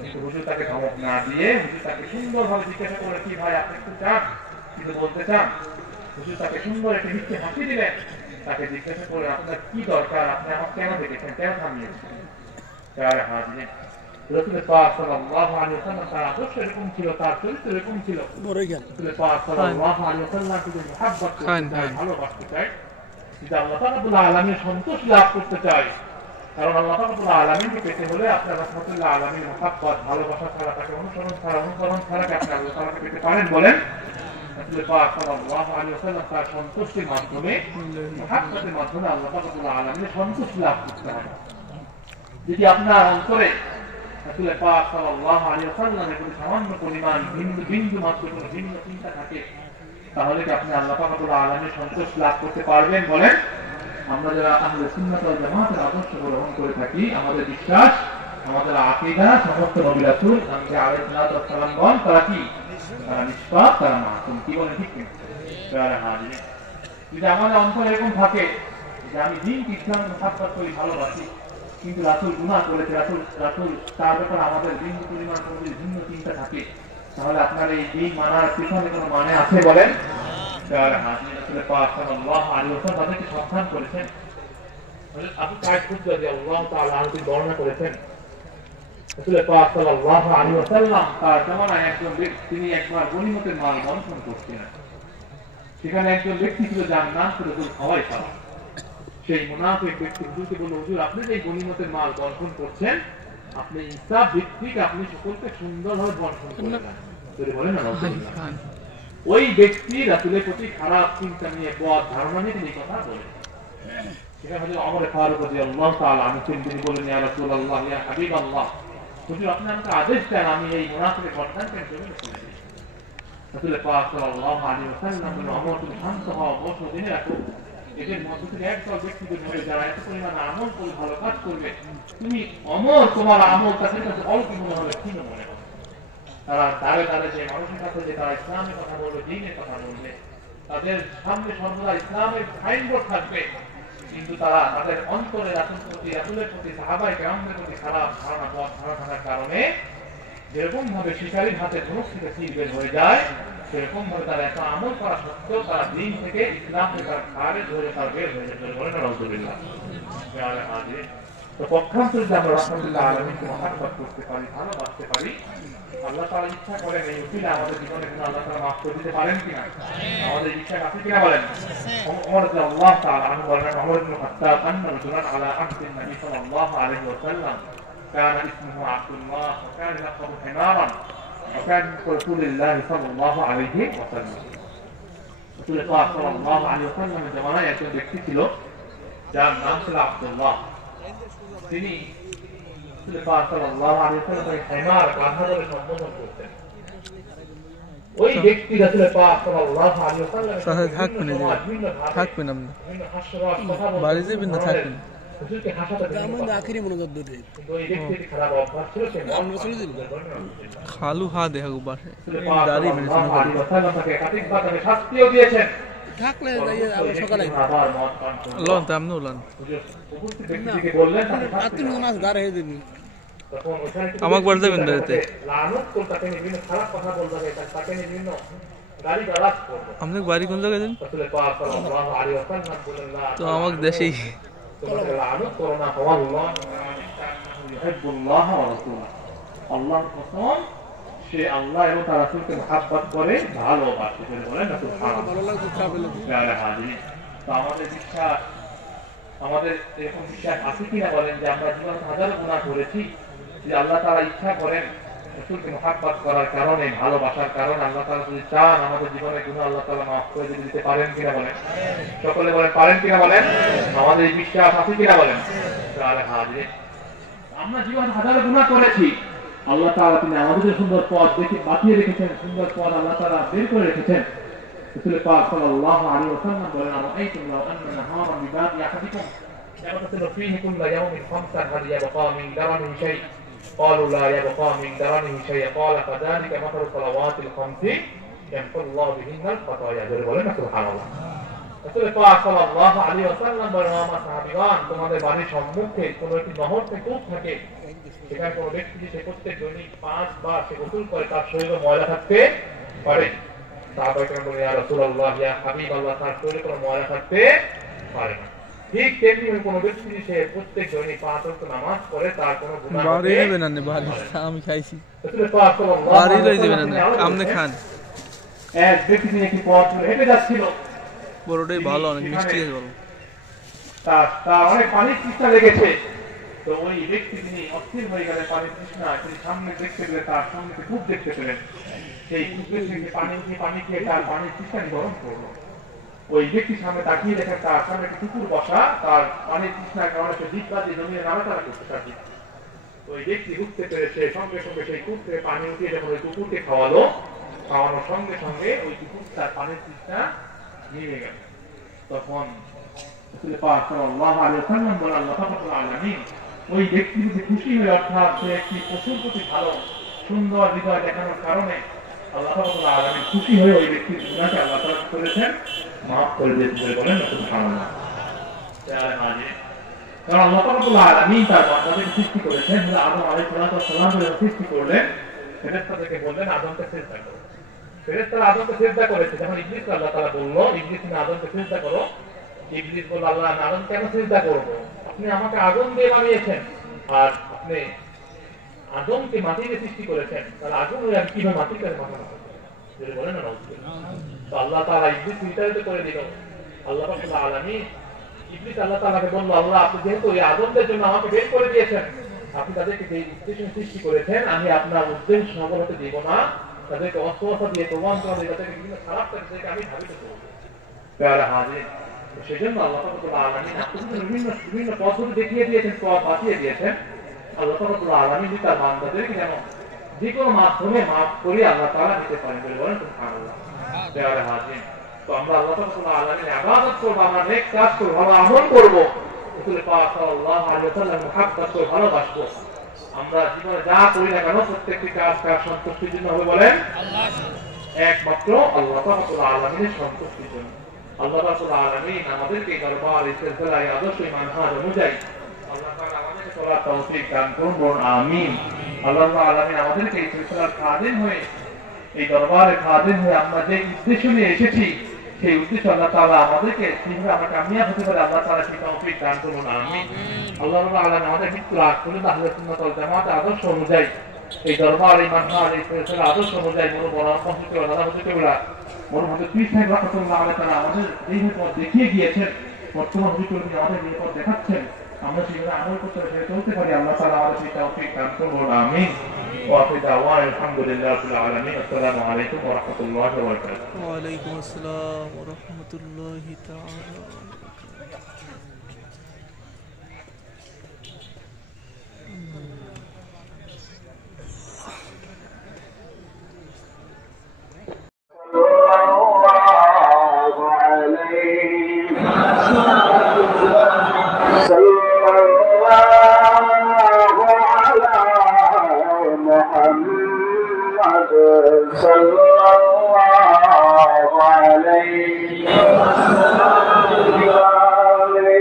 কিন্তু হুজুর তাকে ধমক না দিয়ে হুজুর তাকে সুন্দরভাবে জিজ্ঞাসা করে, কি ভাই আপনি একটু চান, কিছু বলতে চান? হুজুর তাকে সুন্দর একটি মিষ্টি হাসি দিলেন, তাকে জিজ্ঞাসা করে, আপনার কি দরকার, আপনি আমাকে কেন দেখেছেন, কেন থামিয়েছেন? তাহলে হাজির রাসূল পাক সাল্লাল্লাহু আলাইহি ওয়াসাল্লাম তার আদর্শ এরকম ছিল, তার চরিত্র এরকম ছিল। রাসূল পাক সাল্লাল্লাহু আলাইহি ওয়াসাল্লাম যদি মুহাব্বত করতে চাই, ভালোবাসতে চাই, যদি আল্লাহ পাক রব্বুল আলামিনের সন্তোষ লাভ করতে চাই, কারণ আল্লাহ পাক রব্বুল আলামিনকে পেতে হলে আপনার রাহমাতুল্লাহ আলামিনের মুহাব্বত, ভালোবাসা ছাড়া, তাকে অনুসরণ ছাড়া কি আপনি আল্লাহ তাআলাকে পেতে পারেন? বলেন। রাসূল পাক সাল্লাল্লাহু আলাইহি ওয়াসাল্লাম তার সন্তুষ্টির মাধ্যমে, মুহাব্বতের মাধ্যমে আল্লাহ পাক রব্বুল আলামিনের সন্তুষ্টি লাভ করতে হবে। যদি আপনার অন্তরে রাসূল পাক সাল্লাল্লাহু আলাইহি ওয়াসাল্লামের প্রতি সামান্য পরিমাণ বিন্দু মাত্র কোনো ভিন্ন চিন্তা থাকে, তাহলে কি আপনি আল্লাহ পাক রব্বুল আলামিনের সন্তোষ লাভ করতে পারবেন? বলেন। আমরা যারা আহলে সুন্নাত ওয়াল জামাতের আদর্শ গ্রহণ করে থাকি, আমাদের বিশ্বাস, আমাদের আকীদা, সমস্ত নবী রাসূল আলাইহিস সালাম তারা কি? তারা নিষ্পাপ, তারা মাসুম। কি বলেন, ঠিক কিনা? তারা হাজির যদি আমাদের অন্তরে এরকম থাকে যে আমি দ্বীন ইসলামের মুহাব্বত করি, ভালোবাসি, কিন্তু রাসূল গুনাহ করেছে, রাসূল তার ব্যাপারে আমাদের বিন্দু পরিমাণ কোনো ভিন্ন চিন্তা থাকে, তাহলে আপনার এই দ্বীন মানার পিছনে কোনো মানে আছে? বলেন। তাহলে হাজির রাসূল পাক সাল্লাল্লাহু আলাইহি ওয়াসাল্লাম তাদেরকে সাবধান করেছেন। হযরত আবু সাঈদ খুদরী রাদিয়াল্লাহু তাআলা আনহু বর্ণনা করেছেন, রাসূল পাক সাল্লাল্লাহু আলাইহি ওয়াসাল্লাম তার জামানায় একজন ব্যক্তি, তিনি একবার গনিমতের মাল বণ্টন করছিলেন। সেখানে একজন ব্যক্তি ছিল, যার নাম ছিল যুলখাওয়াইসা। সেই মুনাফিক ব্যক্তি হুজুরকে বলল, হুজুর আপনি যে গনিমতের মাল বণ্টন করছেন, আপনি ইনসাফ ভিত্তিক আপনি সকলকে সুন্দরভাবে বণ্টন করবেন। বলেন না? ওই ব্যক্তি রাসূলের প্রতি খারাপ চিন্তা নিয়ে, বদ ধারণা নিয়ে তিনি কথা বলেন। সেখানে হযরত ওমর ফারুক রাদিয়াল্লাহু তাআলা আনহু তিনি বলেন, ইয়া রাসূলুল্লাহ, ইয়া হাবিবাল্লাহ, হুজুর আপনি আমাকে আদেশ দেন, আমি এই মুনাফিকের ঘটনাকে জমিনে ফেলে দিই। রাসূল পাক সাল্লাল্লাহু আলাইহি ওয়াসাল্লাম বলেন, ওমর তুমি শান্ত হও, বসো, জেনে রাখো, এদের মধ্যে থেকে একদল ব্যক্তিদের মধ্যে যারা এত পরিমাণ আমল করে ভালো কাজ করবে, তুমি ওমর তোমার আমল তাদের কাছে অল্প মনে হবে, ক্ষীণ মনে হবে। তারা দাঁড়ে দাঁড়ে যে মানুষের কাছে যে তারা ইসলামের কথা বলবে, দ্বীনের কথা বলবে, তাদের সামনে সর্বদা ইসলামের সাইনবোর্ড থাকবে, কিন্তু তারা তাদের অন্তরে রাসূলের প্রতি সাহাবায়ে কেরামদের প্রতি খারাপ ধারণা থাকার কারণে যেরকম ভাবে শিকারীর হাতে ধনুক থেকে তীর বের হয়ে যায়, সেরকম ভাবে তারা এত আমল করা সত্ত্বেও তারা দিন থেকে ইসলাম থেকে তারা ধরে তারা বের হয়ে যেতে বলেন আলহামদুলিল্লাহ। তো পক্ষান্তরে যে আমরা রাসূলুল্লাহ আলামিনকে মহব্বত করতে পারি, ভালোবাসতে পারি, আল্লাহ তাআলা ইচ্ছা করেন এই উসিলা আমাদের জীবনে কোনো আল্লাহ তাআলা মাফ করে দিতে পারেন কিনা? আমাদের ইচ্ছা আছে কিনা বলেন? ওমর রাদিয়াল্লাহু তাআলা আনহু বলেন, ওমর ইবনে খাত্তাব আন্না রাজুলান আলা আহদিন নবী সাল্লাল্লাহু আলাইহি ওয়াসাল্লাম কানা ইসমুহু আব্দুল্লাহ ওয়া কানা লাকাবু হিমারান ওয়া কানা রাসূলুল্লাহ সাল্লাল্লাহু আলাইহি ওয়াসাল্লাম। রাসূল পাক সাল্লাল্লাহু আলাইহি ওয়াসাল্লামের জামানায় একজন ব্যক্তি ছিল যার নাম ছিল আব্দুল্লাহ। তিনি রাসূল পাক সাল্লাল্লাহু আলাইহি ওয়াসাল্লামের হিমার গাধা বলে সম্বোধন করতেন। ওই ব্যক্তি রাসূল পাক সাল্লাল্লাহু আলাইহি ওয়াসাল্লামের সাথে থাকবেন আপনি বাড়ি যাবেন না থাকবেন? হুজুরকে হাসাতে আমাদের আখেরি মনোযোগ দিতে ওই ব্যক্তির খারাপ অভ্যাস ছিল, সে আমরা চলে যাবো খালু হা দেখা বাসে দাড়ি মেরে তাকে একাধিকবার তাকে শাস্তিও দিয়েছেন। থাকলে আবার সকালে আবার মত পান লন তামনে লন হুজুর উপস্থিত ব্যক্তিকে বললেন তাকে রাত্রি নামাজ দাঁড় হয়ে দিবি তখন ওখানে আমাকে বার যাবেন বাড়িতে লানত করতে তাকে বিভিন্ন খারাপ কথা বলবে, তাকে বিভিন্ন গালি গালাজ করবে। আপনি বাড়ি কোন জায়গায় দেন? রাসূল পাক সাল্লাল্লাহু আলাইহি ওয়াসাল্লাম বলেন না তো আমাকে দেশেই তোমাকে লানত করো না, আল্লাহ ইউহিব্বুল্লাহ ওয়া রাসূলুহু, আল্লাহর কসম সে আল্লাহ এবং তার রাসূলকে মহব্বত করে, ভালোবাসে। বলেন না সুবহানাল্লাহ। ভালো লাগছে ট্রাভেল তো আমাদের বিশ্বাস, আমাদের এরকম বিশ্বাস আছে কিনা বলেন যে আমরা জীবনে হাজারো গুনাহ করেছি, যে আল্লাহ তাআলা ইচ্ছা করেন রাসূলকে মহব্বত করার কারণে, ভালোবাসার কারণে আল্লাহ তাআলা যদি চান আমাদের জীবনের গুনাহ আল্লাহ তাআলা মাফ করে দিতে পারেন কিনা বলেন? সকলে বলেন পারেন কিনা বলেন? আমাদের এই বিশ্বাস আছে কিনা বলেন? আমরা জীবনে হাজারো গুনাহ করেছি, আল্লাহ তাআলা তিনি আমাদের সুন্দর পথ দেখে বাঁচিয়ে রেখেছেন, সুন্দর পথ আল্লাহ তাআলা বের করে রেখেছেন। রাসূল পাক সাল্লাল্লাহু আলাইহি ওয়াসাল্লাম বলেন, আরাআইতুম লাউ আন্না নাহারান বিবাদি আহাদিকুম ইয়াগতাসিলু ফীহি কুল্লা ইয়াওমিন খামসান হাল ইয়াবকা মিন দারানিহি শাই قالوا لا يبقى من درنه شيء قال فذلك مثل الصلوات الخمس يمحو الله بهن الخطايا। বলেন সুবহানাল্লাহ। রাসূল পাক সাল্লাল্লাহু আলাইহি ওয়াসাল্লাম বলেন, আমার সাহাবীগণ, তোমাদের বাড়ির সম্মুখে কোন একটি নহর থেকে কূপ থাকে, সেখানে কোন ব্যক্তি সে প্রত্যেক দৈনিক 5 বার সে গোসল করে তার শরীরে ময়লা থাকতে পারে। সাহাবায়ে কেরাম বলেন, ইয়া রাসূলুল্লাহ, ইয়া হাবিবাল্লাহ, তার শরীরে কোনো ময়লা থাকতে পারে না। ঠিক তেমনি কোন ব্যক্তি সে প্রত্যেক দৈনিক 5 ওয়াক্ত নামাজ পড়ে, তার কোনো গুনাহ বাড়ি নেবেন না? বাড়ি আমি খাইছি, রাসূল পাক সাল্লাল্লাহু বাড়ি লই যাবেন না, আপনি খান। এক ব্যক্তি তিনি একটি পথ ধরে হেঁটে যাচ্ছিল, বড়টাই ভালো, অনেক মিষ্টি আছে ভালো, তার অনেক পানির তৃষ্ণা লেগেছে। তো ওই ব্যক্তি তিনি অস্থির হয়ে গেলেন পানির তৃষ্ণা, তিনি সামনে দেখতে পেলেন, তার সামনে কূপ দেখতে পেলেন, সেই কূপের থেকে পানি খেয়ে তার পানির তৃষ্ণা নিবারণ করলো। ওই ব্যক্তির সামনে তাকিয়ে দেখেন তার সামনে একটা কুকুর বসা, তার পানির তৃষ্ণার কারণে সে জিহ্বা দিয়ে জমিয়ে নাড়াচাড়া করতে থাকে। ওই ব্যক্তি বুঝতে পেরেছে, সঙ্গে সঙ্গে সেই কূপ থেকে পানি উঠিয়ে যখন ওই কুকুরকে খাওয়ানোর সঙ্গে সঙ্গে ওই কুকুর তার পানির তৃষ্ণা নিয়ে গেল। তখন রাসূল পাক সাল্লাল্লাহু আলাইহি ওয়াসাল্লাম বলেন, আল্লাহ রাব্বুল আলামিন ওই ব্যক্তি যদি খুশি হয়ে, অর্থাৎ সে একটি পশুর প্রতি ভালো সুন্দর হৃদয় দেখানোর কারণে আল্লাহ রাব্বুল আলামিন খুশি হয়ে ওই ব্যক্তির গুনাহকে আল্লাহ তাআলা করেছেন মাফ করে দিয়েছেন। বলেন সুবহানাল্লাহ। কারণ আল্লাহ রাব্বুল আলামিন তার বান্দাদের সৃষ্টি করেছেন, আদম আলাইহিস সালাম সৃষ্টি করলেন, ফেরেশতাদেরকে বললেন আদমকে সিজদা করো। ফেরেশতারা আদমকে সিজদা করেছে। যখন ইবলিস আল্লাহ তাআলা বলল, ইবলিস তুমি আদমকে সিজদা করো, ইবলিস বলল, আল্লাহ আমি আদম কেন সিজদা করব? আপনি আমাকে আগুন দিয়ে বানিয়েছেন, আর আপনি আদমকে মাটি দিয়ে সৃষ্টি করেছেন, তাহলে আগুন হয়ে আমি কিভাবে মাটির কাছে মাথা রাখবো? বলেন না। তো আল্লাহ তাআলা ইবলিস বিতাড়িত করে দিল। আল্লাহ রাব্বুল আলামিন ইবলিস আল্লাহ তাআলাকে বলল, আল্লাহ আপনি যেহেতু এই আদমদের জন্য আমাকে বের করে দিয়েছেন, আপনি তাদেরকে যে উদ্দেশ্যে সৃষ্টি করেছেন, আমি আপনার উদ্দেশ্য সফল হতে দিব না, তাদেরকে অস্ত্র দিয়ে প্রবঞ্চনা দিয়ে তাদেরকে বিভিন্ন খারাপ কাজ থেকে আমি ধাবিত করব। প্যারা হাজির, সেজন্য আল্লাহ রাব্বুল আলামিন আপনাদের বিভিন্ন পদ্ধতি দেখিয়ে দিয়েছেন, পথ বাঁচিয়ে দিয়েছেন। আল্লাহ রাব্বুল আলামিন তার বান্দাদেরকে যেন যে কোনো মাধ্যমে মাফ করে আল্লাহ তাআলা দিতে পারেন। বলেন সুবহানাল্লাহ। প্যারা হাজির, তো আমরা আল্লাহ রাব্বুল আলামিনের ইবাদত করব, আমরা নেক কাজ করব, আমরা আমল করব, রাসূল পাক সাল্লাল্লাহু আলাইহি ওয়াসাল্লাম মুহাব্বত করে ভালোবাসবো। আমরা জীবনে যা করি না কেন প্রত্যেকটি কাজ কার সন্তুষ্টির জন্য হবে বলেন? একমাত্র আল্লাহ রাব্বুল আলামিনের সন্তুষ্টির জন্য। আল্লাহ রাব্বুল আলামিন আমাদেরকে দরবার এই সিলসিলায় আদর্শ মানহাজ অনুযায়ী আল্লাহ তাআলা আমাদেরকে চলার তৌফিক দান করুন, আমিন। আল্লাহ রাব্বুল আলামিন আমাদেরকে এই সিলসিলার খাদিম হয়ে, এই দরবারে খাদিম হয়ে আমরা যে উদ্দেশ্য নিয়ে এসেছি সেই উদ্দেশ্য আল্লাহ তাআলা আমাদেরকে কিভাবে আমরা কামিয়াব হতে পারি আল্লাহ তাআলা সেই তৌফিক দান করুন, আমিন। আল্লাহ রাব্বুল আলামিন আমাদের মৃত্যুর আগ পর্যন্ত আহলে সুন্নাত ওয়াল জামাতের আদর্শ অনুযায়ী এই দরবার এই মানহাজ এই সিলসিলার আদর্শ অনুযায়ী মরহুম পীর সাহেব রাহমাতুল্লাহ আলাইহি তাআলা আমাদের এই পথ দেখিয়ে গিয়েছেন, বর্তমান হুজুর আমাদের এই পথ দেখাচ্ছেন, আমরা সেভাবে আমল করতে পারি, চলতে পারি। আল্লাহ তাআলা আমাদের সেই তৌফিক দান করুন, আমিন। ওয়া আখিরু দাওয়ানা আলহামদুলিল্লাহি রাব্বিল আলামিন। আসসালামু আলাইকুম ওয়া রাহমাতুল্লাহি ওয়া বারাকাতুহু। ওয়া আলাইকুম আসসালাম ওয়া রাহমাতুল্লাহি তাআলা।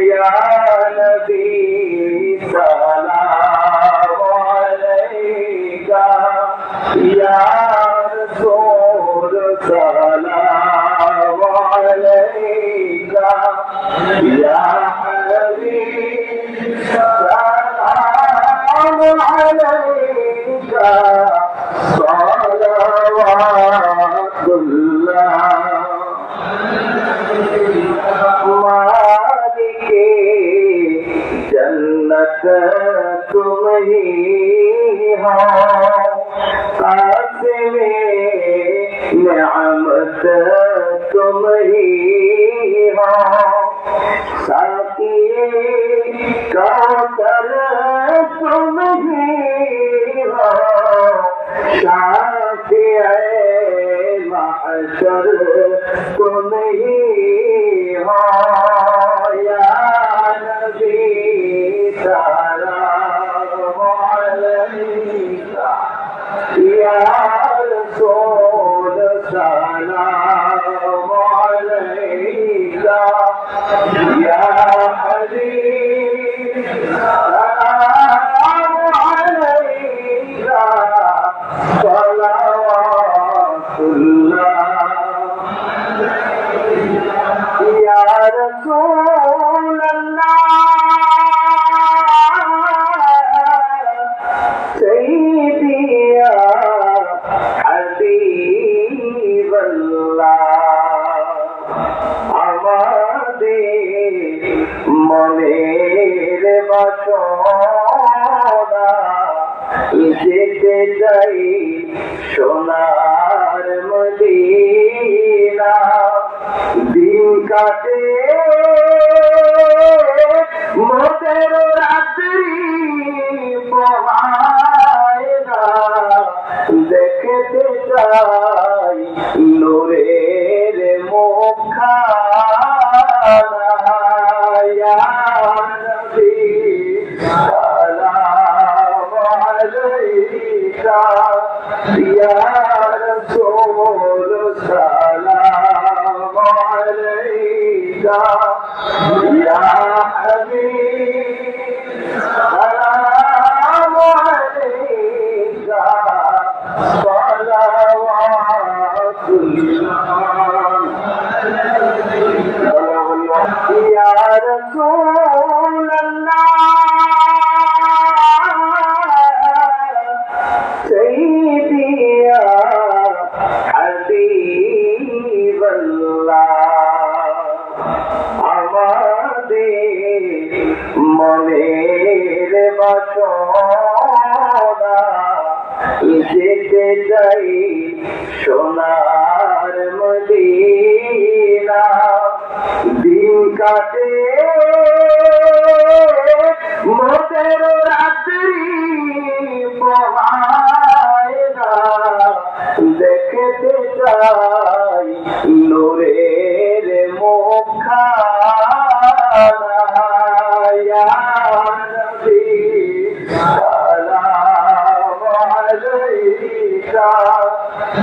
Ya Nabi, salam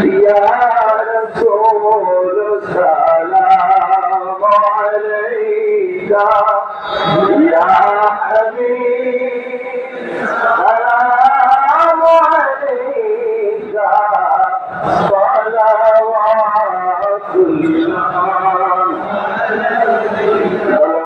يا رسول سلام عليك يا حبيب سلام عليك صلوات الله